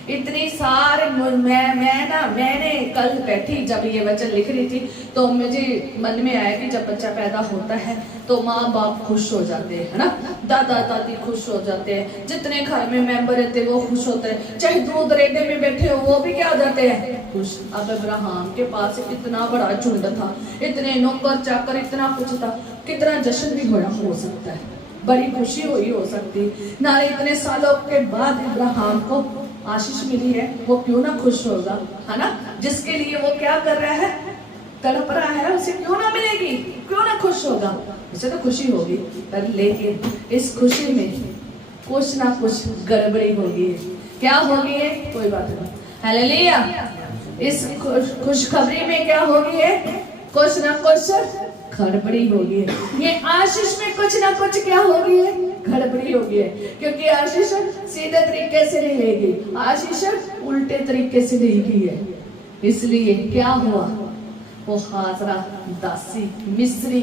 इतनी सारे मैंने कल बैठी जब ये वचन लिख रही थी तो मुझे मन में आया कि जब बच्चा पैदा होता है तो माँ बाप खुश हो जाते हैं, है ना, दादा दादी खुश हो जाते हैं, जितने घर में मेंबर रहते हैं वो खुश होते हैं, चाहे दूध रेडे में बैठे हो वो भी क्या हो जाते हैं, खुश। अब अब्राहम के पास इतना बड़ा झुंड था, इतने नौकर चाकर, इतना कुछ था, कितना जश्न भी बड़ा हो सकता है, बड़ी खुशी हुई हो सकती ना। इतने सालों के बाद अब्राहम को आशीष मिली है, वो क्यों ना खुश होगा, है ना। जिसके लिए वो क्या कर रहा है, तड़प रहा है, उसे क्यों ना मिलेगी, क्यों ना खुश होगा, उसे तो खुशी होगी। पर लेकिन इस खुशी में कुछ ना कुछ गड़बड़ी होगी। क्या होगी है? कोई बात नहीं, हालेलुया। इस खुशखबरी में क्या होगी है? कुछ ना कुछ गड़बड़ी होगी है। ये आशीष में कुछ ना कुछ क्या होगी है? गड़बड़ी होगी है, क्योंकि आशीष सीधे तरीके से नहीं लेगी, आशीष उल्टे तरीके से लेगी है। इसलिए क्या हुआ, वो हाजरा दासी मिस्री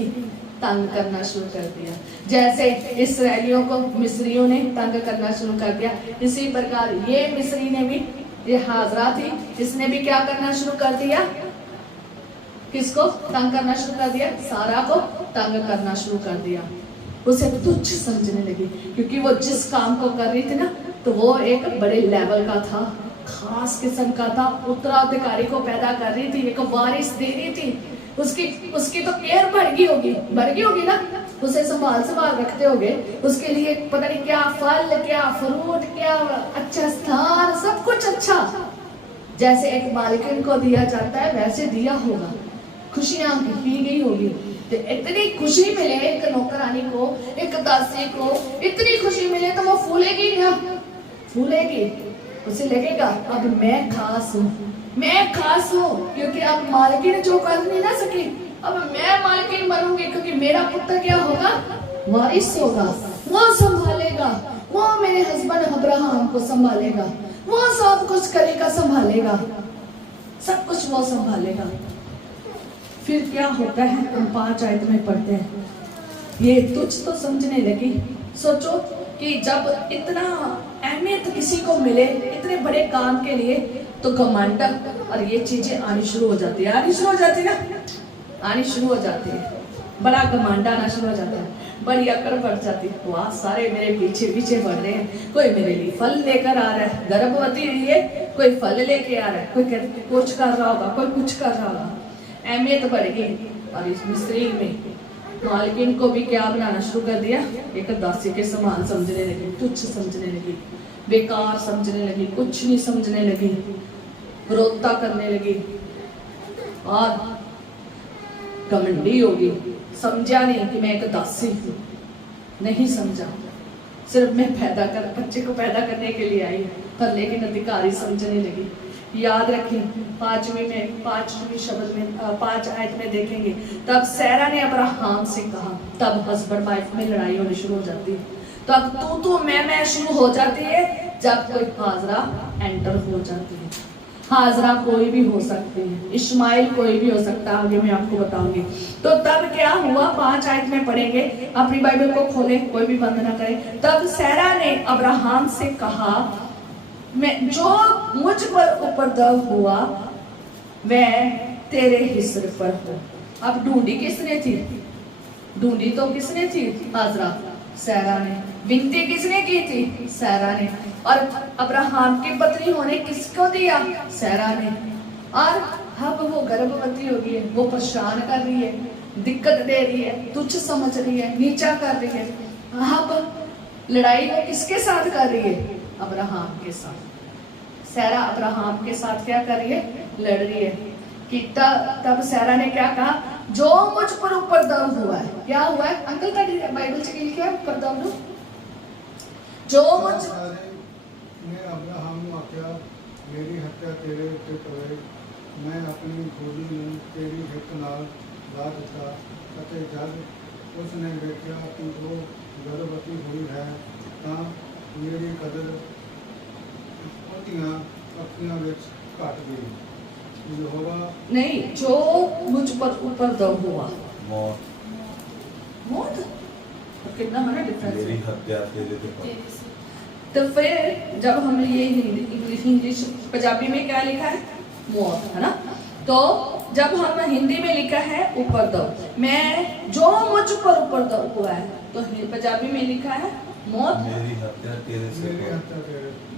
तंग करना शुरू कर दिया। जैसे इसराइलियों को मिस्रियों ने तंग करना शुरू कर दिया, इसी प्रकार ये मिस्री ने भी, ये हाजरा थी, इसने भी क्या करना शुरू कर दिया, किसको तंग करना शुरू कर दिया, सारा को तंग करना शुरू कर दिया। उसे तुच्छ समझने लगी, क्योंकि वो जिस काम को कर रही थी ना तो वो एक बड़े लेवल का था, खास किस्म का था, उत्तराधिकारी को पैदा कर रही थी, एक वारिस दे रही थी। उसकी तो केयर बढ़ गई होगी ना, उसे संभाल रखते होगे, उसके लिए पता नहीं क्या फल, क्या फ्रूट, क्या अच्छा स्थान, सब कुछ अच्छा जैसे एक मालिकिन को दिया जाता है वैसे दिया होगा, खुशियां पी गई होगी। तो इतनी खुशी मिले एक नौकरानी को, एक दासी को, इतनी खुशी मिले तो वो फूलेगी ना, फूलेगी, उसे लगेगा अब मैं खास हूँ, क्योंकि अब मालकिन जो कर नहीं ना सकी, अब मैं मालकिन बनूंगी, क्योंकि मेरा पुत्र क्या होगा, वारिस होगा, वो संभालेगा, वो मेरे हस्बैंड अब्राहम को संभालेगा, वो सब कुछ करेगा, संभालेगा, सब कुछ वो संभालेगा। फिर क्या होता है, हम 5 आयत में पढ़ते हैं, ये तुच्छ तो समझने लगी। सोचो कि जब इतना अहमियत किसी को मिले इतने बड़े काम के लिए तो घमंड और ये चीजें आनी शुरू हो जाती है, आनी शुरू हो जाती है, बड़ा घमंड आना शुरू हो जाता है, बड़ी अकड़ बढ़ जाती है। वाह, सारे मेरे पीछे बढ़ रहे हैं, कोई मेरे लिए फल लेकर आ रहा है, गर्भवती लिए कोई फल लेके आ रहा है, कोई कुछ कर रहा होगा, कोई कुछ कर रहा होगा, अहमियत बढ़ गई। और इस मिस्री में मालकिन को भी क्या बनाना शुरू कर दिया, एक दासी के समान समझने लगी, तुच्छ समझने लगी, बेकार समझने लगी, कुछ नहीं समझने लगी, रोता करने लगी और घमंडी होगी। समझा नहीं कि मैं एक दासी हूँ, नहीं समझा, सिर्फ मैं बच्चे को पैदा करने के लिए आई, पर लेकिन अधिकारी समझने लगी। याद रखें 5वीं शब्द में 5 आयत में देखेंगे, तब सैरा ने अब्राहम से कहा, तब हस्बैंड वाइफ में लड़ाई होनी शुरू हो जाती है, तो अब तू मैं शुरू हो जाती है जब कोई हाजरा एंटर हो जाती है। हाजरा कोई भी हो सकती है, इस्माइल कोई भी हो सकता है, आगे मैं आपको बताऊंगी। तो तब क्या हुआ, 5 आयत में पढ़ेंगे, अपनी बाइबल को खोले, कोई भी बंद ना करे। तब सैरा ने अब्राहम से कहा, मैं जो मुझ पर उपद्रव हुआ वह तेरे ही सिर पर हो। अब ढूंढी किसने थी? ढूंढी तो किसने थी? हाजरा, सारा ने। विनती किसने की थी? सारा ने। और अब्राहम की पत्नी होने किसको दिया? सारा ने। और अब वो गर्भवती हो गई है, वो परेशान कर रही है, दिक्कत दे रही है, तुच्छ समझ रही है, नीचा कर रही है। अब लड़ाई वो किसके साथ कर रही है? अब्राहम के साथ। सारा अब्राहम के साथ क्या कर रही है? लड़ रही है। कि तब सारा ने क्या कहा? जो मुझ पर उपद्रव हुआ है। क्या हुआ है अंकल? का बाइबल से लिखा है उपद्रव जो मुझ मैं अब्राहम ਨੂੰ ਆਖਿਆ ਮੇਰੀ ਹੱਤਿਆ ਤੇਰੇ ਉੱਤੇ ਪਵੇ, ਮੈਂ ਆਪਣੀ ਗੋਲੀ ਨੂੰ ਤੇਰੀ ਹਿੱਕ ਨਾਲ ਲਾ ਦਿੱਤਾ ਅਤੇ ਜਦ ਉਸ ਨੇ ਵੇਖਿਆ ਕਿ ਉਹ ਗਰਭਵਤੀ ਹੋਈ ਹੈ ਤਾਂ ਮੇਰੀ ਕਦਰ ਉਹਦੀਆਂ ਅੱਖੀਆਂ ਵਿੱਚ ਘਟ ਗਈ। यहोवा नहीं, जो मुझ पर उपद्रव हुआ। मौत। मौत और कितना है ना डिफरेंस? मेरी हत्या तेरे पे। तो फिर जब हम ये इंग्लिश पंजाबी में क्या लिखा है? मौत, है ना? तो जब हम हिंदी में लिखा है उपद्रव, मैं जो मुझ पर उपद्रव हुआ है, तो पंजाबी में लिखा है मौत। मेरी हत्या तेरे से।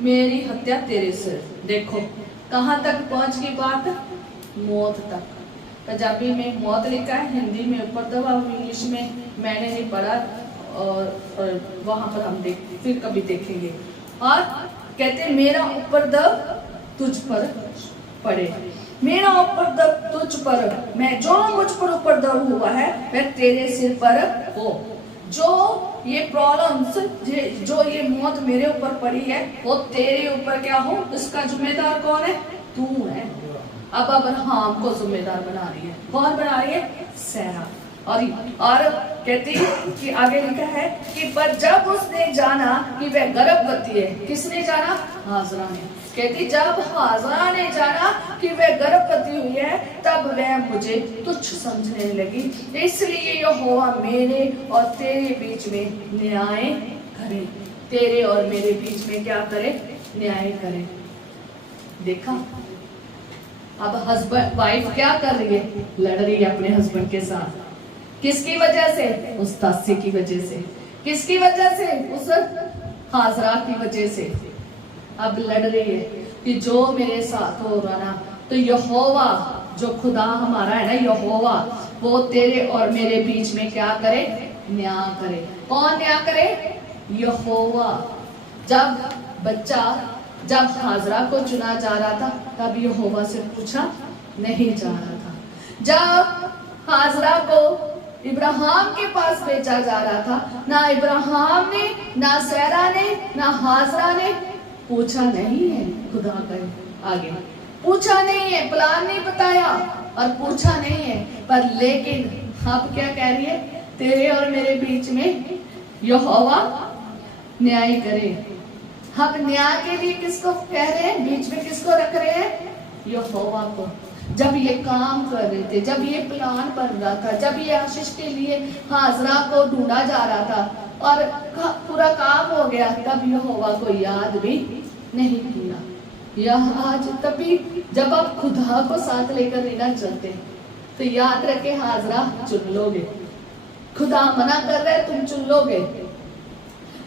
मेरी हत्या तेरे से। देखो कहाँ तक पहुंच गई बात? मौत तक। पंजाबी में मौत लिखा है, हिंदी में उपद्रव, और इंग्लिश में मैंने नहीं पढ़ा, और वहां पर हम फिर कभी देखेंगे। और कहते मेरा उपद्रव तुझ पर पड़े, मेरा उपद्रव तुझ पर, मैं जो मुझ पर उपद्रव हुआ है वह तेरे सिर पर हो। जो ये प्रॉब्लम्स, जो ये मौत मेरे ऊपर पड़ी है, वो तेरे ऊपर क्या हो? इसका जिम्मेदार कौन है? तू है। अब अब्राहम को जिम्मेदार बना रही है। कौन बना रही है? सारा। और कहती कि आगे लिखा है कि पर जब उसने जाना कि वह गर्भवती है। किसने जाना? हाजरा ने। कहती जब हाजरा ने जाना कि वह गर्भवती हुई है, तब वह मुझे तुच्छ समझने लगी। इसलिए यहोवा मेरे और तेरे बीच में न्याय करे। तेरे और मेरे बीच में क्या करे? न्याय करे। देखा, अब हस्बैंड वाइफ क्या कर रही है? लड़ रही है अपने हस्बैंड के साथ। किसकी वजह से? उस दासी की वजह से। किसकी वजह से? उस हाजरा की वजह से। अब लड़ रही है कि जो मेरे साथ हो रहा ना, तो यहोवा जो खुदा हमारा है ना, यहोवा वो तेरे और मेरे बीच में क्या करे? न्याय करे। कौन न्याय करे? यहोवा। जब हाजरा को चुना जा रहा था, तब यहोवा से पूछा नहीं जा रहा था। जब हाजरा को इब्राहिम के पास भेजा जा रहा था, ना इब्राहिम ने, ना सारा ने, ना हाजरा ने पूछा नहीं है। खुदा का आगे पूछा नहीं है, प्लान नहीं बताया और पूछा नहीं है। पर लेकिन अब क्या कह रही है? तेरे और मेरे बीच में यहोवा न्याय करे। हम न्याय के लिए किसको कह रहे हैं? बीच में किसको रख रहे हैं? यहोवा को। जब ये काम कर रहे थे, जब ये प्लान बन रहा था, जब ये आशीष के लिए हाजरा को ढूंढा जा रहा था और पूरा काम हो गया, तब यहोवा को याद भी नहीं किया। यह आज तभी जब आप खुदा को साथ लेकर नहीं ना चलते, तो याद रखे हाजरा चुन लोगे। खुदा मना कर रहे तुम चुन लोगे।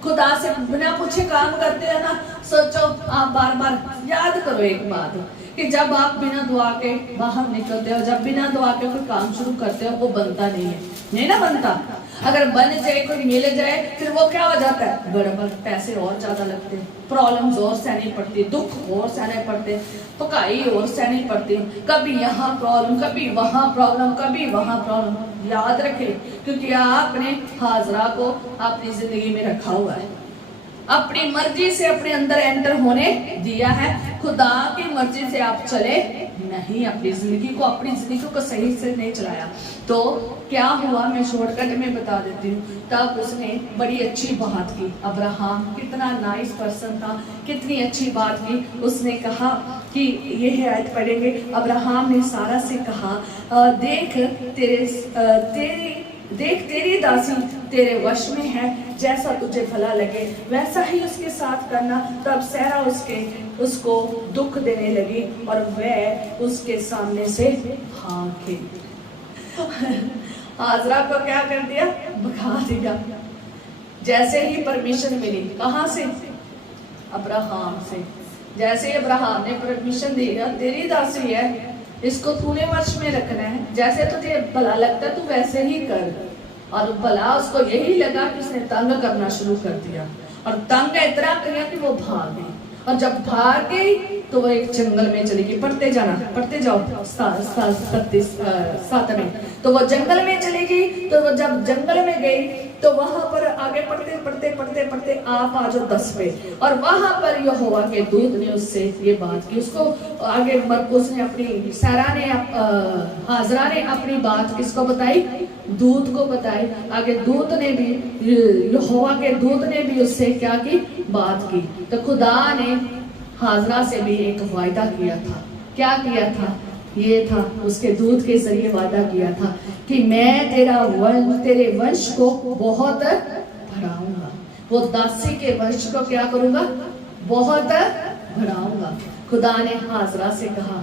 खुदा से बिना पूछे काम करते हैं ना, सोचो आप बार बार याद करो एक बात कि जब आप बिना दुआ के बाहर निकलते हो, जब बिना दुआ के कोई काम शुरू करते हो, वो बनता नहीं है। नहीं ना बनता। अगर बन जाए, कोई मिल जाए, फिर वो क्या हो जाता है? गड़बड़। पैसे और ज्यादा लगते हैं, प्रॉब्लम्स और सहनी पड़ती है, दुख और सहने पड़ते हैं, पकाई और सहनी पड़ती है। कभी यहाँ प्रॉब्लम, कभी वहाँ प्रॉब्लम, कभी वहाँ प्रॉब्लम। याद रखें, क्योंकि आपने हाजरा को अपनी जिंदगी में रखा हुआ है, अपनी मर्जी से अपने अंदर एंटर होने दिया है। खुदा की मर्जी से आप चले नहीं, अपनी जिंदगी को सही से नहीं चलाया। तो क्या हुआ, मैं शॉर्टकट में बता देती हूँ। तब उसने बड़ी अच्छी बात की। अब्राहम कितना नाइस पर्सन था, कितनी अच्छी बात की। उसने कहा कि ये है, आयत पढ़ेंगे। अब्राहम ने सारा से कहा, देख तेरी देख तेरी दासी तेरे वश में है, जैसा तुझे भला लगे वैसा ही उसके साथ करना। तब सैरा उसको दुख देने लगी और वह उसके सामने से भागी। हाजरा को क्या कर दिया? भगा दिया। जैसे ही परमिशन मिली, कहां से? अब्राहम से। जैसे ही अब्राहम ने परमिशन दिया, तेरी दासी है, इसको तूने वश में रखना है, जैसे तुझे भला लगता तू वैसे ही कर। और भला उसको यही लगा कि उसने तंग करना शुरू कर दिया, और तंग इतना किया कि वो भाग गई। और जब भाग गई तो वो एक जंगल में चली गई। पढ़ते जाओ 7 में। तो वो जंगल में चली गई। तो वो जब जंगल में गई तो वहां पर आगे पढ़ते आप आ जाओ 10 पे। और वहां पर यहोवा के दूत ने उससे ये बात की। उसको आगे मरकुस ने अपनी सैरा ने हाजरा ने अपनी बात किसको बताई? दूत को बताई। आगे दूत ने भी, यहोवा के दूत ने भी उससे क्या की? बात की। तो खुदा ने हाजरा से भी एक वायदा किया था। क्या किया था? ये था, उसके दूत के जरिए वादा किया था कि मैं तेरे वंश को बहुत बढ़ाऊंगा। वो दासी के वंश को क्या करूंगा? बहुत बढ़ाऊंगा। खुदा ने हाजरा से कहा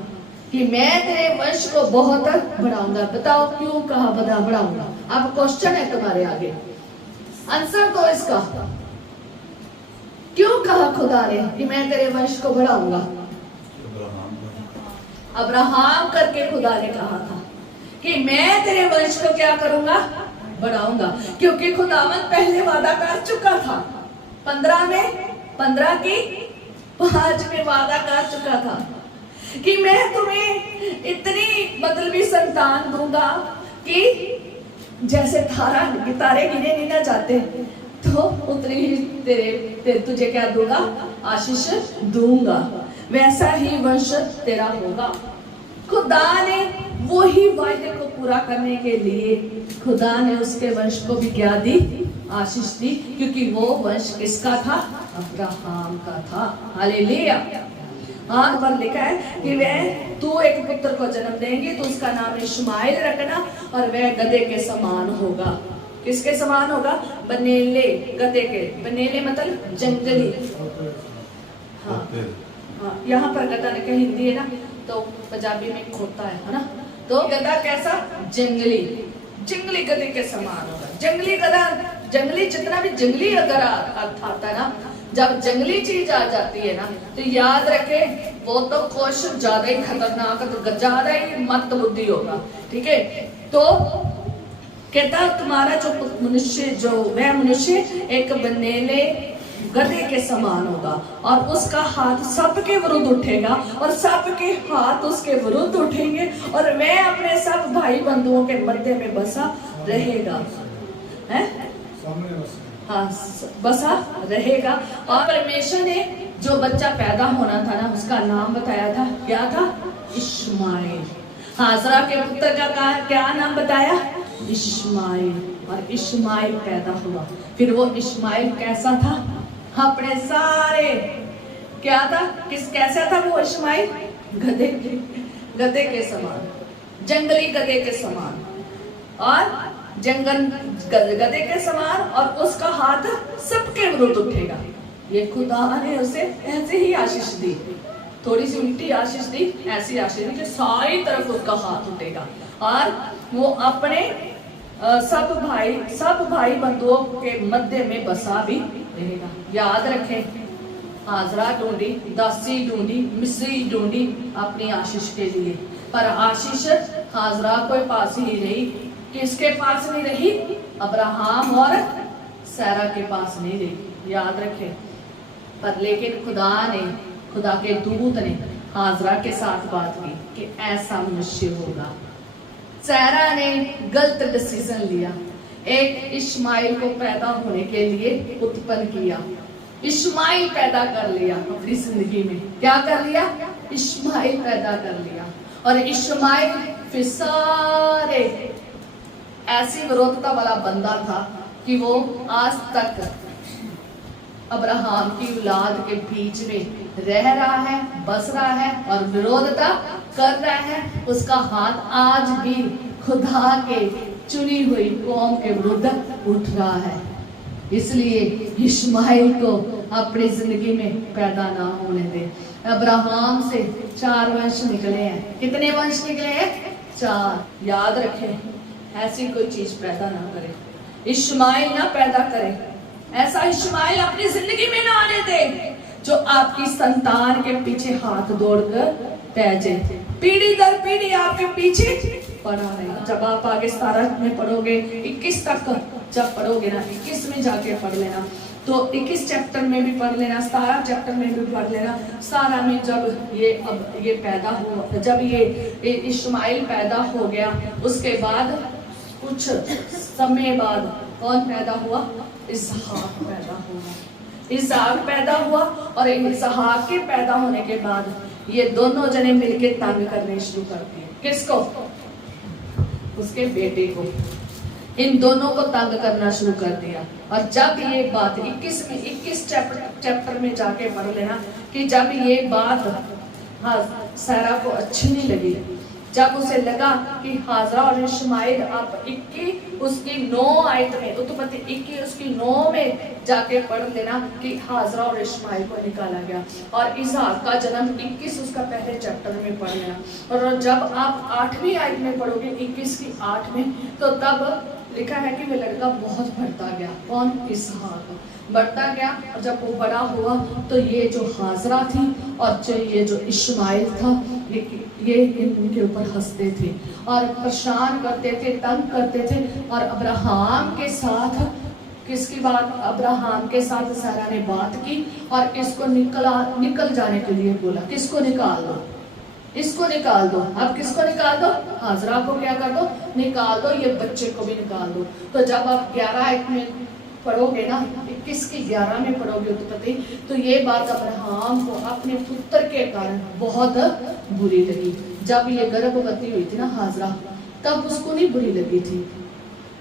कि मैं तेरे वंश को बहुत बढ़ाऊंगा। बताओ क्यों कहा बढ़ाऊंगा? अब क्वेश्चन है तुम्हारे आगे, आंसर दो इसका। क्यों कहा खुदा ने कि मैं तेरे वंश को बढ़ाऊंगा? अब्राहम करके खुदा ने कहा था कि मैं तेरे वंश को क्या करूंगा? बढ़ाऊंगा। क्योंकि खुदावन पहले वादा कर चुका था। 15 की 5 में वादा कर चुका था कि मैं तुम्हें इतनी मतलबी संतान दूंगा कि जैसे तारे गिने नहीं ना जाते, तो उतनी ही तुझे क्या दूंगा? आशीष दूंगा। वैसा ही वंश तेरा होगा। खुदा ने वही वायदे को पूरा करने के लिए खुदा ने उसके वंश को भी क्या दी? आशीष दी। क्योंकि वो वंश किसका था? अब्राहम का था। हालेलुया। हाँ, पर लिखा है कि वह तू एक पुत्र को जन्म देंगी तो उसका नाम इश्माइल रखना, और वह गधे के समान होगा। किसके समान होगा? बनेले, गधे के। बनेले मतलब जंगली। हाँ, यहाँ पर गधा ने कहीं हिंदी है ना, तो पंजाबी में खोता है ना। तो गधा कैसा? जंगली गधे के समान होगा। जंगली गधा, जंगली जितना भी जंगली अगर आता है ना, जब जंगली चीज आ जाती है ना, तो याद रखे वो तो कुछ ज्यादा ही खतरनाक, तो ज्यादा ही मत बुद्धि होगा। ठीक है, तो कहता तुम्हारा जो वह मनुष्य एक बनेले गधे के समान होगा, और उसका हाथ सबके विरुद्ध उठेगा और सबके हाथ उसके विरुद्ध उठेंगे, और वह अपने सब भाई बंधुओं के मध्य में बसा रहेगा। हाँ, बसा रहेगा। और परमेश्वर ने जो बच्चा पैदा होना था ना, उसका नाम बताया था। क्या था? इश्माइल। हाजरा के पुत्र का क्या नाम बताया? इश्माइल। और इश्माइल पैदा हुआ। फिर वो इश्माइल कैसा था? अपने सारे क्या था? कैसा था वो इश्माइल? गधे के समान, जंगली गधे के समान, और गधे के समान, और उसका हाथ सबके विरुद्ध उठेगा। ये खुदा ने उसे ऐसे ही आशीष दी, थोड़ी सी उल्टी आशीष दी, ऐसी आशीष दी कि सारी तरफ उसका हाथ उठेगा, और वो अपने सब भाई बंधुओं के मध्य में बसा भी रहेगा। याद रखें, हाजरा ढूंढी, दासी ढूंढी, मिस्री ढूंढी अपनी आशीष के लिए, पर आशीष हाजरा के पास ही रही। किसके पास नहीं रही? अब्राहम और सैरा के पास नहीं रही। याद रखें। पर लेकिन खुदा के दूत ने हाजरा के साथ बात की कि ऐसा मनुष्य होगा। सैरा ने गलत डिसीजन लिया, एक इश्माइल को पैदा होने के लिए उत्पन्न किया। इश्माइल पैदा कर लिया अपनी जिंदगी में। क्या कर लिया? इश्माइल पैदा कर लिया। और इश्माइल फिर सारे ऐसी विरोधता वाला बंदा था कि वो आज तक अब्राहम की औलाद के बीच में रह रहा है, बस रहा है और विरोधता कर रहा है। उसका हाथ आज भी खुदा के चुनी हुई कौम के विरुद्ध उठ रहा है। इसलिए इश्माइल को अपनी जिंदगी में पैदा ना होने दे। अब्राहम से 4 वंश निकले हैं। कितने वंश निकले हैं? 4। याद रखें, ऐसी कोई चीज पैदा ना करे, इश्माइल ना पैदा करे। ऐसा इश्माइल अपनी जिंदगी में ना आने दे जो आपकी संतान के पीछे हाथ दौड़कर पै जाए, पीढ़ी दर पीढ़ी आपके पीछे पड़ा रहेगा। जब आप आगे 17 में पढ़ोगे, 21 तक जब पढ़ोगे ना, 21 में जाके पढ़ लेना, तो 21 चैप्टर में भी पढ़ लेना, 17 चैप्टर में भी पढ़ लेना। सारा में जब ये पैदा हुआ, जब ये इश्माइल पैदा हो गया, उसके बाद कुछ समय बाद कौन पैदा हुआ? इसहाक पैदा हुआ। इसहाक पैदा हुआ और इसहाक के पैदा होने के बाद ये दोनों जने मिलके तंग करने शुरू कर दिए। किसको? उसके बेटे को। इन दोनों को तंग करना शुरू कर दिया। और जब ये बात 21 चैप्टर में जाके पढ़ लेना कि जब ये बात सारा को अच्छी नहीं लगी, जब उसे लगा कि हाजरा और इश्माइल, आप 21 उसकी 9 आयत में, उत्पत्ति 21 उसकी 9 में जाके पढ़ लेना कि हाजरा और इश्माइल को निकाला गया और इसहाक का जन्म 21 उसका पहले चैप्टर में पढ़ लेना। और जब आप 8वीं आयत में पढ़ोगे 21 की 8 में, तो तब लिखा है कि वह लड़का बहुत बढ़ता गया। कौन? इसहाक बढ़ता गया। और जब वो बड़ा हुआ तो ये जो हाजरा थी और जो ये जो इश्माइल था, ये इनके ऊपर हंसते थे और परेशान करते थे, तंग करते थे। और अब्राहम के साथ किसकी बात? अब्राहम के साथ सारा ने बात की और इसको निकल जाने के लिए बोला। किसको निकाल दो? इसको निकाल दो। अब किसको निकाल दो? हाजरा को क्या कर दो? निकाल दो। ये बच्चे को भी निकाल दो। तो जब आप 11 में पढ़ोगे ना, 21 की 11 में पढ़ोगे उत्पत्ति, तो ये बात अब्राहम को अपने पुत्र के कारण बहुत बुरी लगी। जब ये गर्भवती हुई थी ना हाजरा, तब उसको नहीं बुरी लगी थी,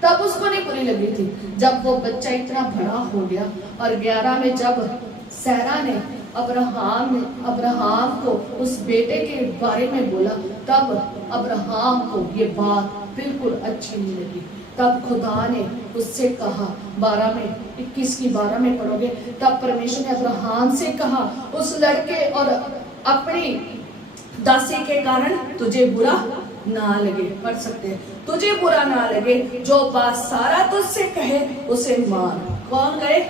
तब उसको नहीं बुरी लगी थी। जब वो बच्चा इतना बड़ा हो गया और 11 में जब सारा ने अब्राहम को उस बेटे के बारे में बोला, तब अब्राहम को ये बात बिल्कुल अच्छी नहीं लगी। तब खुदा ने उससे कहा, 21 की 12 में पढ़ोगे, तब परमेश्वर ने अब्राहम से कहा, उस लड़के और अपनी दासी के कारण तुझे बुरा ना लगे। पढ़ सकते हैं, तुझे बुरा ना लगे, जो बात सारा तुझसे कहे उसे मान। कौन कहे?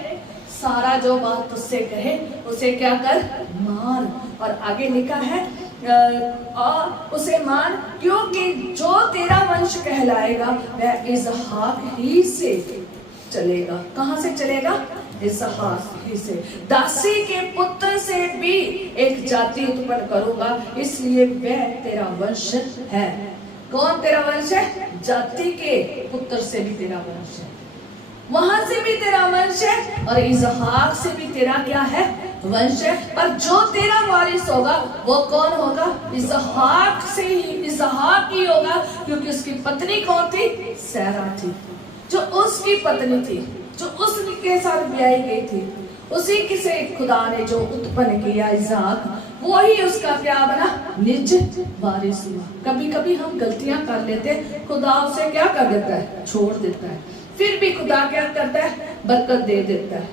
सारा जो बात तुझसे कहे उसे क्या कर? मान। और आगे लिखा है और उसे मान, क्योंकि जो तेरा वंश कहलाएगा वह इसहाक ही से चलेगा। कहां से चलेगा? इसहाक ही से। दासी के पुत्र से भी एक जाति उत्पन्न करूंगा, इसलिए वह तेरा वंश है। कौन तेरा वंश है? जाति के पुत्र से भी तेरा वंश है, वहां से भी तेरा वंश है और इसहाक से भी तेरा क्या है? वंश है। पर जो तेरा वारिस होगा वो कौन होगा? इसहाक से ही, इसहाक ही होगा, क्योंकि उसकी पत्नी कौन थी? सारा थी, जो उसकी पत्नी थी, जो उसके साथ ब्याही गई थी, उसी से खुदा ने जो उत्पन्न किया इसहाक, वही उसका क्या बना? निज वारिस हुआ। कभी कभी हम गलतियां कर लेते हैं, खुदा उसे क्या कर देता है? छोड़ देता है। फिर भी खुदा क्या करता है? बरकत दे देता है,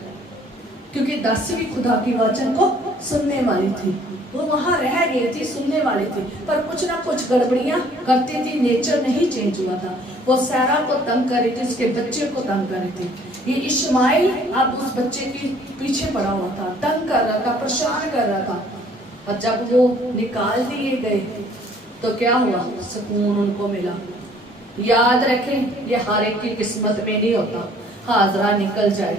क्योंकि दासी भी खुदा की वचन को सुनने वाली थी। वो वहां रह गई थी, सुनने वाली थी, पर कुछ ना कुछ गड़बड़ियां करती थी। नेचर नहीं चेंज हुआ था। वो सारा को तंग कर रही थी, उसके बच्चे को तंग कर रही थी। ये इश्माइल अब उस बच्चे के पीछे पड़ा हुआ था, तंग कर रहा था, परेशान कर रहा था। और जब वो निकाल दिए गए तो क्या हुआ? सुकून उनको मिला। याद रखें, ये हर एक की किस्मत में नहीं होता। हाजरा निकल जाए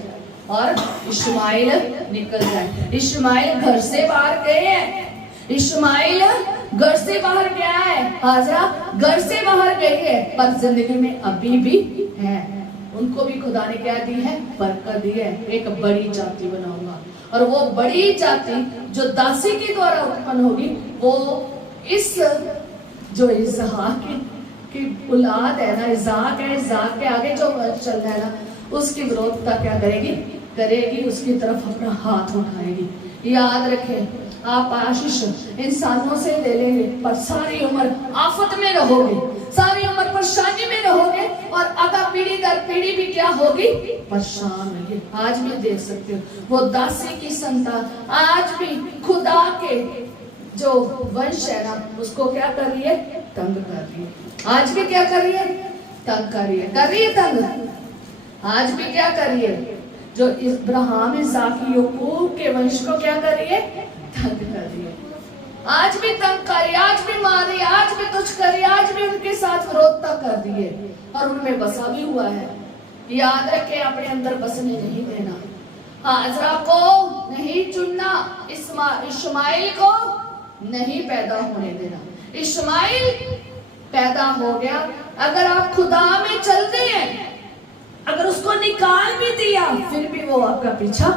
और इश्माइल निकल जाए। इश्माइल घर से बाहर गए हैं, इश्माइल घर से बाहर गया है, हाजरा घर से बाहर गई है, पर जिंदगी में अभी भी है। उनको भी खुदा ने क्या दी है? बरकत दी है। एक बड़ी जाति बनाऊंगा, और वो बड़ी जाति जो दासी के द्वारा उत्पन्न होगी, वो इस जो इसहाक की औलाद है ना, इसहाक है, इसहाक के आगे जो चल रहा है ना, उसकी विरोधता क्या करेगी? उसकी तरफ अपना हाथ उठाएगी। याद रखें, आप आशीष इंसानों से ले लेंगे पर सारी उम्र आफत में रहोगे, सारी उम्र परेशानी में रहोगे और अगर पीढ़ी दर पीढ़ी भी क्या होगी, परेशान होगी। आज भी देख सकते हो वो दासी की संतान आज भी खुदा के जो वंश है ना उसको क्या कर रही है, तंग कर रही है। आज भी क्या कर रही है, तंग कर रही है तंग। आज भी क्या कर रही है, जो इब्राहिम इसहाक याकूब के वंश को क्या कर रही है, तंग कर रही है। आज भी तंग कर रही है, आज भी मार रही है, आज भी तुच्छ कर रही है, आज भी उनके साथ विरोधता कर रही है और उनमें बसा भी हुआ है। याद रखें, अपने अंदर बसने नहीं देना। हाजरा को नहीं चुनना, इस्माइल को नहीं पैदा होने देना। इस्माइल पैदा हो गया, अगर आप खुदा में चलते हैं, अगर उसको निकाल भी दिया फिर भी वो आपका पीछा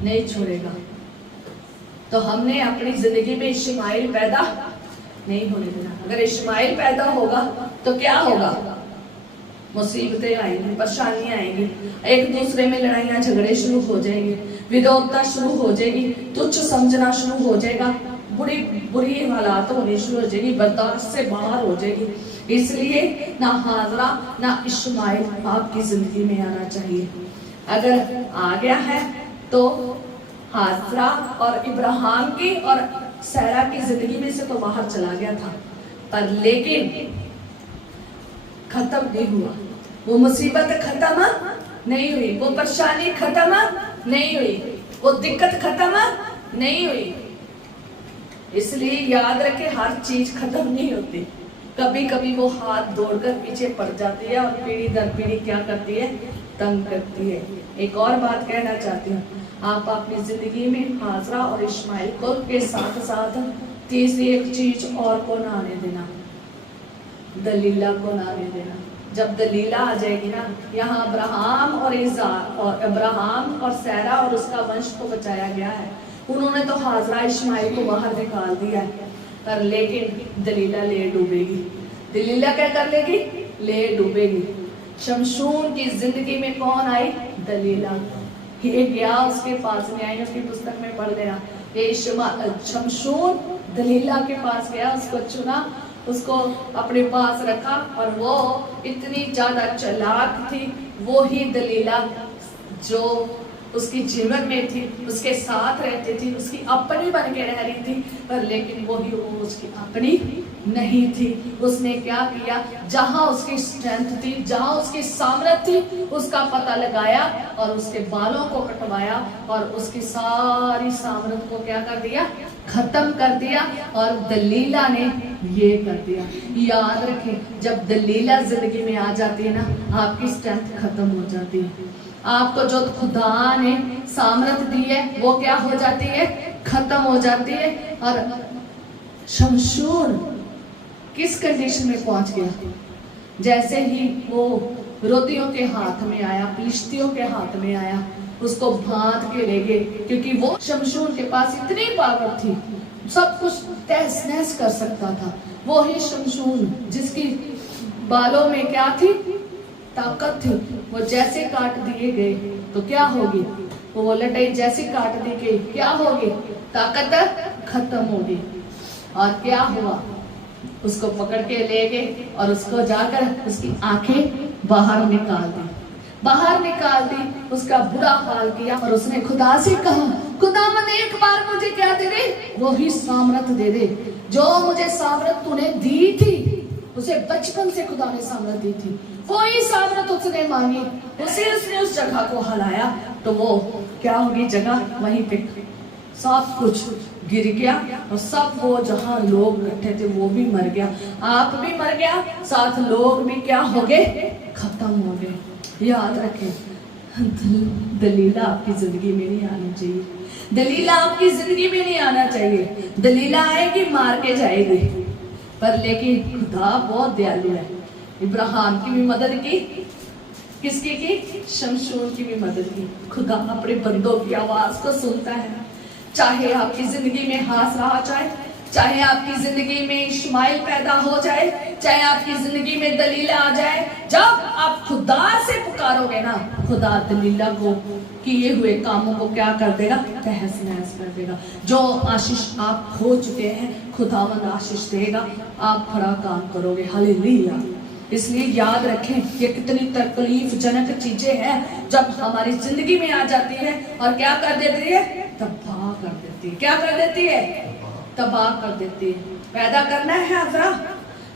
नहीं छोड़ेगा। तो हमने अपनी जिंदगी में इस्माइल पैदा नहीं होने देना। अगर इस्माइल पैदा होगा तो क्या होगा, मुसीबतें आएंगी, परेशानियां आएंगी, एक दूसरे में लड़ाइयां झगड़े शुरू हो जाएंगे, विरोधता शुरू हो जाएगी, तुच्छ समझना शुरू हो जाएगा, बुरी बुरी हालात होनी शुरू हो जाएगी, बर्दाश्त से बाहर हो जाएगी। इसलिए ना हाजरा ना इस्माइल आपकी जिंदगी में आना चाहिए। अगर आ गया है तो हाजरा और इब्राहिम की और सैरा की जिंदगी में से तो बाहर चला गया था, पर लेकिन खत्म नहीं हुआ। वो मुसीबत खत्म नहीं हुई, वो परेशानी खत्म नहीं हुई, वो दिक्कत खत्म नहीं हुई। इसलिए याद रखें, हर चीज खत्म नहीं होती। कभी कभी वो हाथ दौड़कर पीछे पड़ जाती है और पीढ़ी दर पीढ़ी क्या करती है, तंग करती है। एक और बात कहना चाहती हूँ, आप अपनी जिंदगी में हाजरा और इस्माइल को के साथ साथ तीसरी एक चीज और को ना आने देना, दलीला को ना आने देना। जब दलीला आ जाएगी ना, यहाँ अब्राहम और सैरा और उसका वंश को बचाया गया है। उन्होंने तो हाजरा इस्माइल को बाहर निकाल दिया है, पर लेकिन दलीला ले डूबेगी। दलीला क्या कर लेगी, ले डूबेगी। शमशून की जिंदगी में कौन आई, दलीला। ये गया उसके पास में आई, उसकी पुस्तक में पढ़ लेना। ये शमशून दलीला के पास गया, उसको चुना, उसको अपने पास रखा और वो इतनी ज्यादा चालाक थी, वो ही दलीला जो उसकी जीवन में थी, उसके साथ रहती थी, उसकी अपनी बन के रह रही थी, पर लेकिन वो उसकी अपनी नहीं थी। उसने क्या किया, जहां उसकी स्ट्रेंथ थी, जहां उसकी सामर्थ्य थी, उसका पता लगाया और उसके बालों को कटवाया और उसकी सारी सामर्थ्य को क्या कर दिया, खत्म कर दिया। और दलीला ने ये कर दिया। याद रखें, जब दलीला जिंदगी में आ जाती है ना, आपकी स्ट्रेंथ खत्म हो जाती है। आपको जो खुदा ने सामर्थ्य दी है वो क्या हो जाती है, खत्म हो जाती है। और शमशून किस कंडीशन में पहुंच गया, जैसे ही वो विरोधियों के हाथ में आया, फिलिस्तियों के हाथ में आया, उसको बांध के ले गए, क्योंकि वो शमशून के पास इतनी पावर थी, सब कुछ तहस नहस कर सकता था। वो ही शमशून जिसकी बालों में क्या थी, ताकत थी। वो जैसे काट दिए गए तो क्या होगी, वो लटाई जैसे काट दी गई क्या होगी, ताकत खत्म होगी। और क्या हुआ, उसको पकड़ के ले गए और उसको जाकर उसकी आंखें बाहर निकाल दी, बाहर निकाल दी, उसका बुरा हाल किया। और उसने खुदा से कहा, खुदावंद एक बार मुझे क्या दे दे, वो ही सामर्थ्य दे दे जो मुझे सामर्थ्य तूने दी थी। उसे बचपन से खुदा ने सामर्थ्य दी थी, कोई सामर्थ्य उसने मांगी, उसने उस जगह को हिलाया तो वो क्या होगी, जगह वहीं पे सब कुछ गिर गया और सब वो जहां लोग बैठे थे वो भी मर गया, आप भी मर गया, साथ लोग भी क्या हो गए, खत्म हो गए। याद रखें, दलीला आपकी जिंदगी में नहीं आनी चाहिए, दलीला आपकी जिंदगी में नहीं आना चाहिए। दलीला आएगी मार के जाएगी, पर लेकिन खुदा बहुत दयालु है। इब्राहिम की भी मदद की, किसकी की, शमशून की भी मदद की। खुदा अपने बंदों की आवाज को सुनता है। चाहे आपकी जिंदगी में हासरा आ जाए, चाहे आपकी जिंदगी में इस्माइल पैदा हो जाए, चाहे आपकी जिंदगी में दलीला आ जाए, जब आप खुदा से पुकारोगे ना, खुदा दलीला को किए हुए कामों को क्या कर देगा, तहस नहस कर देगा। जो आशीष आप खो चुके हैं, खुदावंद आशीष देगा, आप बड़ा काम करोगे। हालेलुया। इसलिए याद रखें, ये कितनी तकलीफ जनक चीजें हैं जब हमारी जिंदगी में आ जाती है और क्या कर देती है, तबाह कर देती है। क्या कर देती है, तबाह कर देती है। पैदा करना है हाजरा,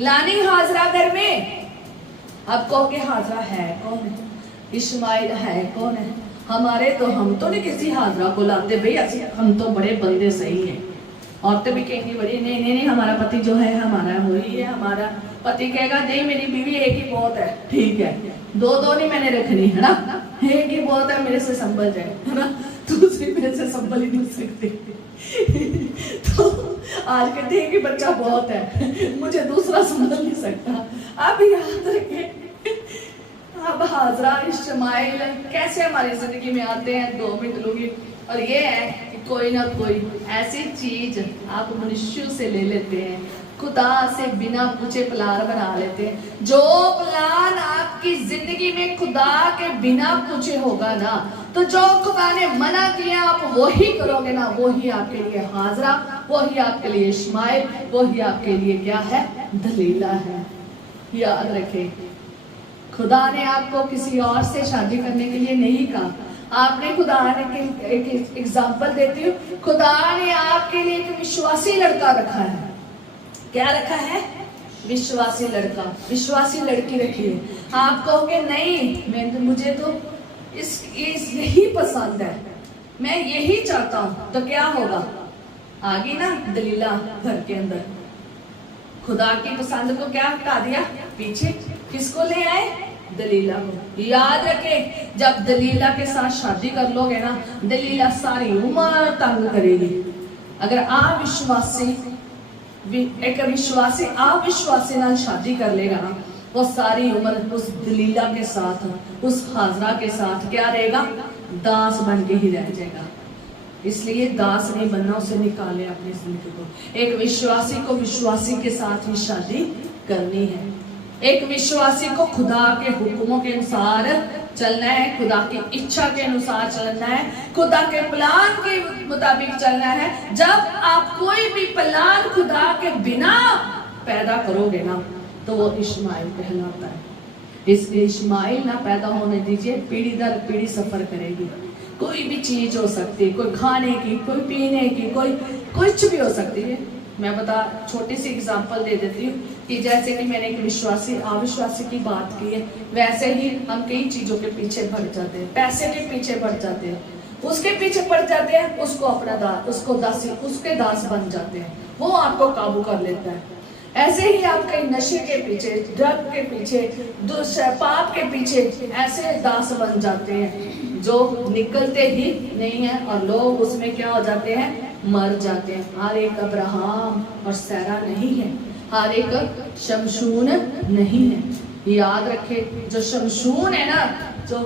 लानी हाजरा घर में। अब कहोगे हाजरा है कौन है, इस्माइल है कौन है, हमारे तो, हम तो नहीं किसी हाजरा को लाते भाई, हम तो बड़े बंदे सही हैं। औरतें भी कहेंगी बड़ी, नहीं नहीं नहीं, हमारा पति जो है हमारा वही है। हमारा पति कहेगा नहीं मेरी बीवी एक ही बहुत है, ठीक है, दो दो नहीं मैंने रखनी है ना, एक ही बहुत है, मेरे से संभल जाए, है ना, दूसरी मेरे से संभल ही नहीं सकती। तो आज कहते हैं कि बच्चा बहुत है, मुझे दूसरा संभल नहीं सकता। अब याद रखें, अब हाजरा इस्माइल कैसे हमारी जिंदगी में आते हैं, 2 मिनट लूंगी। और ये है कि कोई ना कोई ऐसी चीज आप मनुष्यों से ले लेते हैं, खुदा से बिना पूछे प्लान बना लेते हैं। जो प्लान आपकी जिंदगी में खुदा के बिना पूछे होगा ना, तो जो खुदा ने मना किया आप वही करोगे ना, वही आपके लिए हाजरा, वही आपके लिए इस्माइल, वही आपके लिए क्या है, दलीला है। याद रखें, खुदा ने आपको किसी और से शादी करने के लिए नहीं कहा। आपने, खुदा ने एक एग्जाम्पल देती हूँ, खुदा ने आपके लिए एक विश्वासी लड़का रखा है। क्या रखा है, विश्वासी लड़का, विश्वासी लड़की रखी है। आप कहोगे नहीं, मुझे तो इस यही पसंद है, मैं यही चाहता हूं, तो क्या होगा, आगे ना दलीला घर के अंदर। खुदा की पसंद को क्या हटा दिया, पीछे किसको ले आए, दलीला को। याद रखे, जब दलीला के साथ शादी कर लोगे ना, दलीला सारी उम्र तंग करेगी। अगर एक विश्वासी अविश्वासी नाल शादी कर लेगा ना, वो सारी उम्र उस दलीला के साथ, उस हाजरा के साथ क्या रहेगा, दास बन के ही रह जाएगा। इसलिए दास नहीं बनना, उसे निकाले अपनी जिंदगी को। एक विश्वासी को विश्वासी के साथ ही शादी करनी है। एक विश्वासी को खुदा के हुक्मों के अनुसार चलना है, खुदा की इच्छा के अनुसार चलना है, खुदा के प्लान के मुताबिक चलना है। जब आप कोई भी प्लान खुदा के बिना पैदा करोगे ना, तो वो इस्माइल कहलाता है। इसलिए इस्माइल ना पैदा होने दीजिए, पीढ़ी दर पीढ़ी सफर करेगी। कोई भी चीज हो सकती है, कोई खाने की, कोई पीने की, कोई कुछ भी हो सकती है। मैं छोटी सी एग्जांपल दे देती हूँ कि जैसे कि मैंने एक विश्वासी अविश्वासी की बात की है, वैसे ही हम कई चीजों के पीछे भर जाते हैं, पैसे के पीछे भर जाते हैं, उसके पीछे पड़ जाते हैं, उसको अपना दास, उसको दासी, उसके दास बन जाते हैं, वो आपको काबू कर लेता है। ऐसे ही आप कई नशे के पीछे, ड्रग के पीछे, पाप के पीछे ऐसे दास बन जाते हैं जो निकलते ही नहीं है, और लोग उसमें क्या हो जाते हैं, मर जाते हैं। हर एक अब्राहम और सैरा नहीं है, हर एक शमशून नहीं है। याद रखे, जो शमशून है ना, जो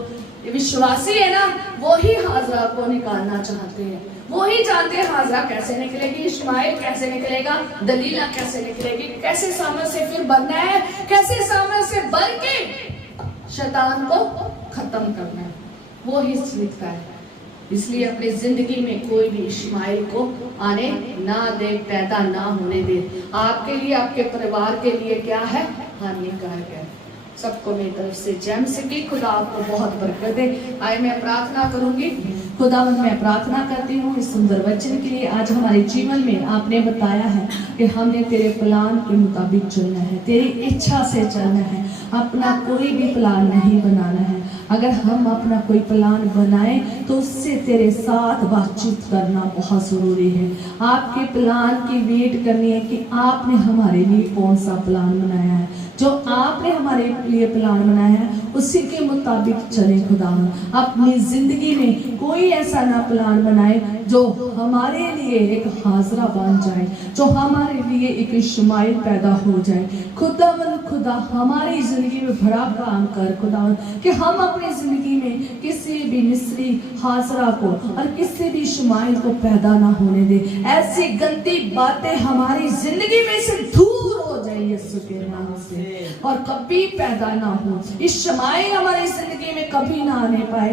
विश्वासी है ना, वो ही हाजरा को निकालना चाहते हैं, वो ही जानते हैं हाजरा कैसे निकलेगी, इस्माइल कैसे निकलेगा, दलीला कैसे निकलेगी, कैसे सामने से फिर बनना है, कैसे सामने से बन के शैतान को खत्म करना है, वो ही सीखता है। इसलिए अपनी जिंदगी में कोई भी इस्माइल को आने ना दे, पैदा ना होने दे। आपके लिए, आपके परिवार के लिए क्या है, हानिकारक है। सबको मेरी तरफ से जय मसीह की। खुदा आपको बहुत बरकत दे। आए मैं प्रार्थना करूंगी। खुदावंद, मैं प्रार्थना करती हूँ इस सुंदर वचन के लिए। आज हमारे जीवन में आपने बताया है कि हमने तेरे प्लान के मुताबिक चलना है, तेरी इच्छा से चलना है, अपना कोई भी प्लान नहीं बनाना है। अगर हम अपना कोई प्लान बनाएं तो उससे तेरे साथ बातचीत करना बहुत ज़रूरी है। आपके प्लान की वेट करनी है कि आपने हमारे लिए कौन सा प्लान बनाया है। जो आपने हमारे लिए प्लान बनाया है उसी के मुताबिक चले। खुदा अपनी जिंदगी में कोई ऐसा ना प्लान बनाए जो हमारे लिए एक हाजरा बन जाए, जो हमारे लिए एक इस्माइल पैदा हो जाए। खुदा हमारी जिंदगी में बड़ा काम कर खुदा, कि हम अपनी जिंदगी में किसी भी मिस्री हाजरा को और किसी भी इस्माइल को पैदा ना होने दे। ऐसी गंदी बातें हमारी जिंदगी में से दूर हो जाए जाए यीशु के नाम से, और कभी पैदा ना हो। इश्माइल हमारी जिंदगी में कभी ना आने पाए।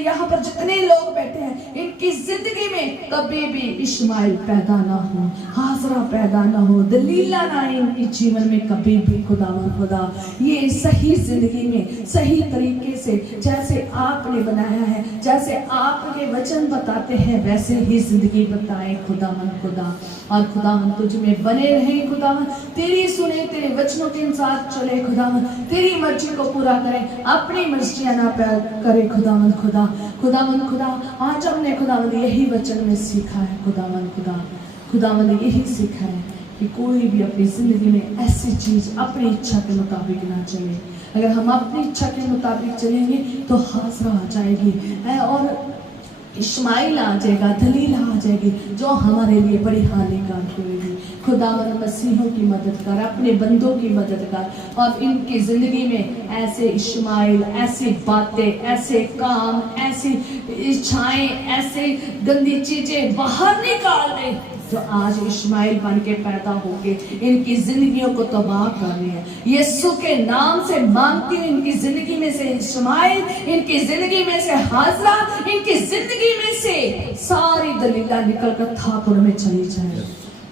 यहाँ पर जितने लोग बैठे हैं, इनकी जिंदगी में कभी भी इश्माइल पैदा ना हो, हाजरा पैदा ना हो, दलीला ना आए इनके जीवन में कभी भी। खुदा ये सही जिंदगी में सही तरीके से जैसे आपने बनाया है, जैसे आपके वचन बताते हैं, वैसे ही जिंदगी बताए खुदा। और खुदावन तुझ में बने रहे खुदावन, तेरी सुने, तेरे वचनों के अनुसार चले खुदावन, तेरी मर्जी को पूरा करें, अपनी मर्जियां ना करे खुदावन। खुदा आज हमने खुदावन यही वचन में सीखा है खुदावन यही सीखा है कि कोई भी अपनी जिंदगी में ऐसी चीज अपनी इच्छा के मुताबिक ना चले। अगर हम अपनी इच्छा के मुताबिक चलेंगे तो हाजरा आ जाएगी और इश्माइल आ जाएगा, दलीला आ जाएगी, जो हमारे लिए बड़ी हानिकारक होगी। खुदावन मसीहों की मदद कर, अपने बंदों की मदद कर, और इनकी जिंदगी में ऐसे इश्माइल, ऐसी बातें, ऐसे काम, ऐसी इच्छाएं, ऐसे गंदी चीजें बाहर निकाल दे जो आज इश्माइल बन के पैदा होके इनकी जिंदगियों को तबाह कर रही है। यीशु के नाम से मांगती हूँ, इनकी जिंदगी में से इश्माइल, इनकी जिंदगी में से हाजरा, इनकी जिंदगी में से सारी दलीला निकल कर थापुर में चली जाए।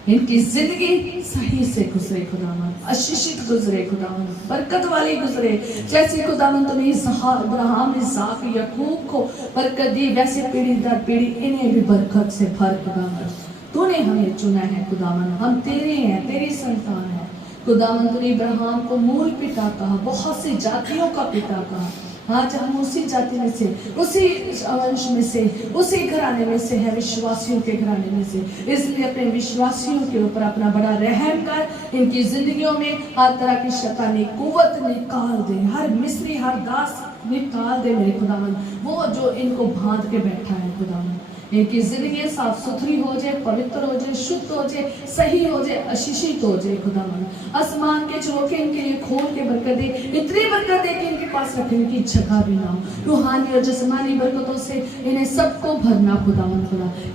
इनकी जिंदगी सही से गुजरे खुदावन, आशीषित गुजरे खुदावन, बरकत वाली गुजरे। जैसे खुदावन तुमने अब्राहम, इसहाक, याकूब को बरकत दी, वैसे पीढ़ी दर पीढ़ी इन्हें भी बरकत से भर खुदावन। तूने हमें चुना है खुदावन, हम तेरे हैं, तेरी संतान है खुदावन। तूने अब्राहम को मूल पिता कहा, बहुत सी जातियों का पिता कहा। आज हम उसी जाति में से, उसी वंश में से, उसी घराने में से है, विश्वासियों के घराने में से। इसलिए अपने विश्वासियों के ऊपर अपना बड़ा रहम कर, इनकी जिंदगियों में हर तरह की शैतानी कुव्वत निकाल दे, हर मिस्री, हर दास निकाल दे मेरे खुदावन, वो जो इनको बांध के बैठा है खुदावन। इनकी जिंदगी साफ सुथरी हो जाए, पवित्र हो जाए, शुद्ध हो जाए, सही हो जाए, आशीषित हो जाए खुदावन। आसमान के चौके इनके लिए खोल के बरकत दे, इतनी बरकत दे कि इनके पास रखने की जगह भी ना हो। रूहानी और जिस्मानी बरकतों से इन्हें सबको भरना खुदा,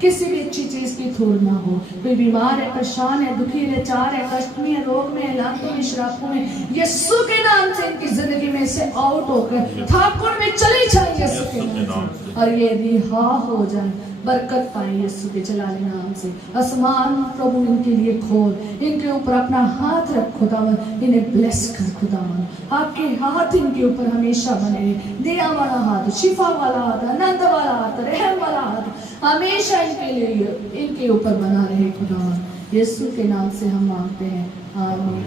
किसी भी अच्छी चीज की थोड़ ना हो। कोई बीमार है, परेशान है, दुखी है, लाचार है, कष्ट में, रोग में, लातों में, श्रापों में, यीशु के नाम से इनकी जिंदगी में से आउट होकर ठाकुर में चली जाए यीशु के नाम से, और ये रिहा हो जाए, बरकत पाए यीशु के जलाले नाम से। आसमान प्रभु इनके लिए खोल, इनके ऊपर अपना हाथ रख खुदावन, इन्हें ब्लेस कर खुदावन। आपके हाथ इनके ऊपर हमेशा बने रहे, दया वाला हाथ, शिफा वाला हाथ, आनंद वाला हाथ, रहम वाला हाथ हमेशा इनके लिए, इनके ऊपर बना रहे खुदावन। यीशु के नाम से हम मांगते हैं, आमीन।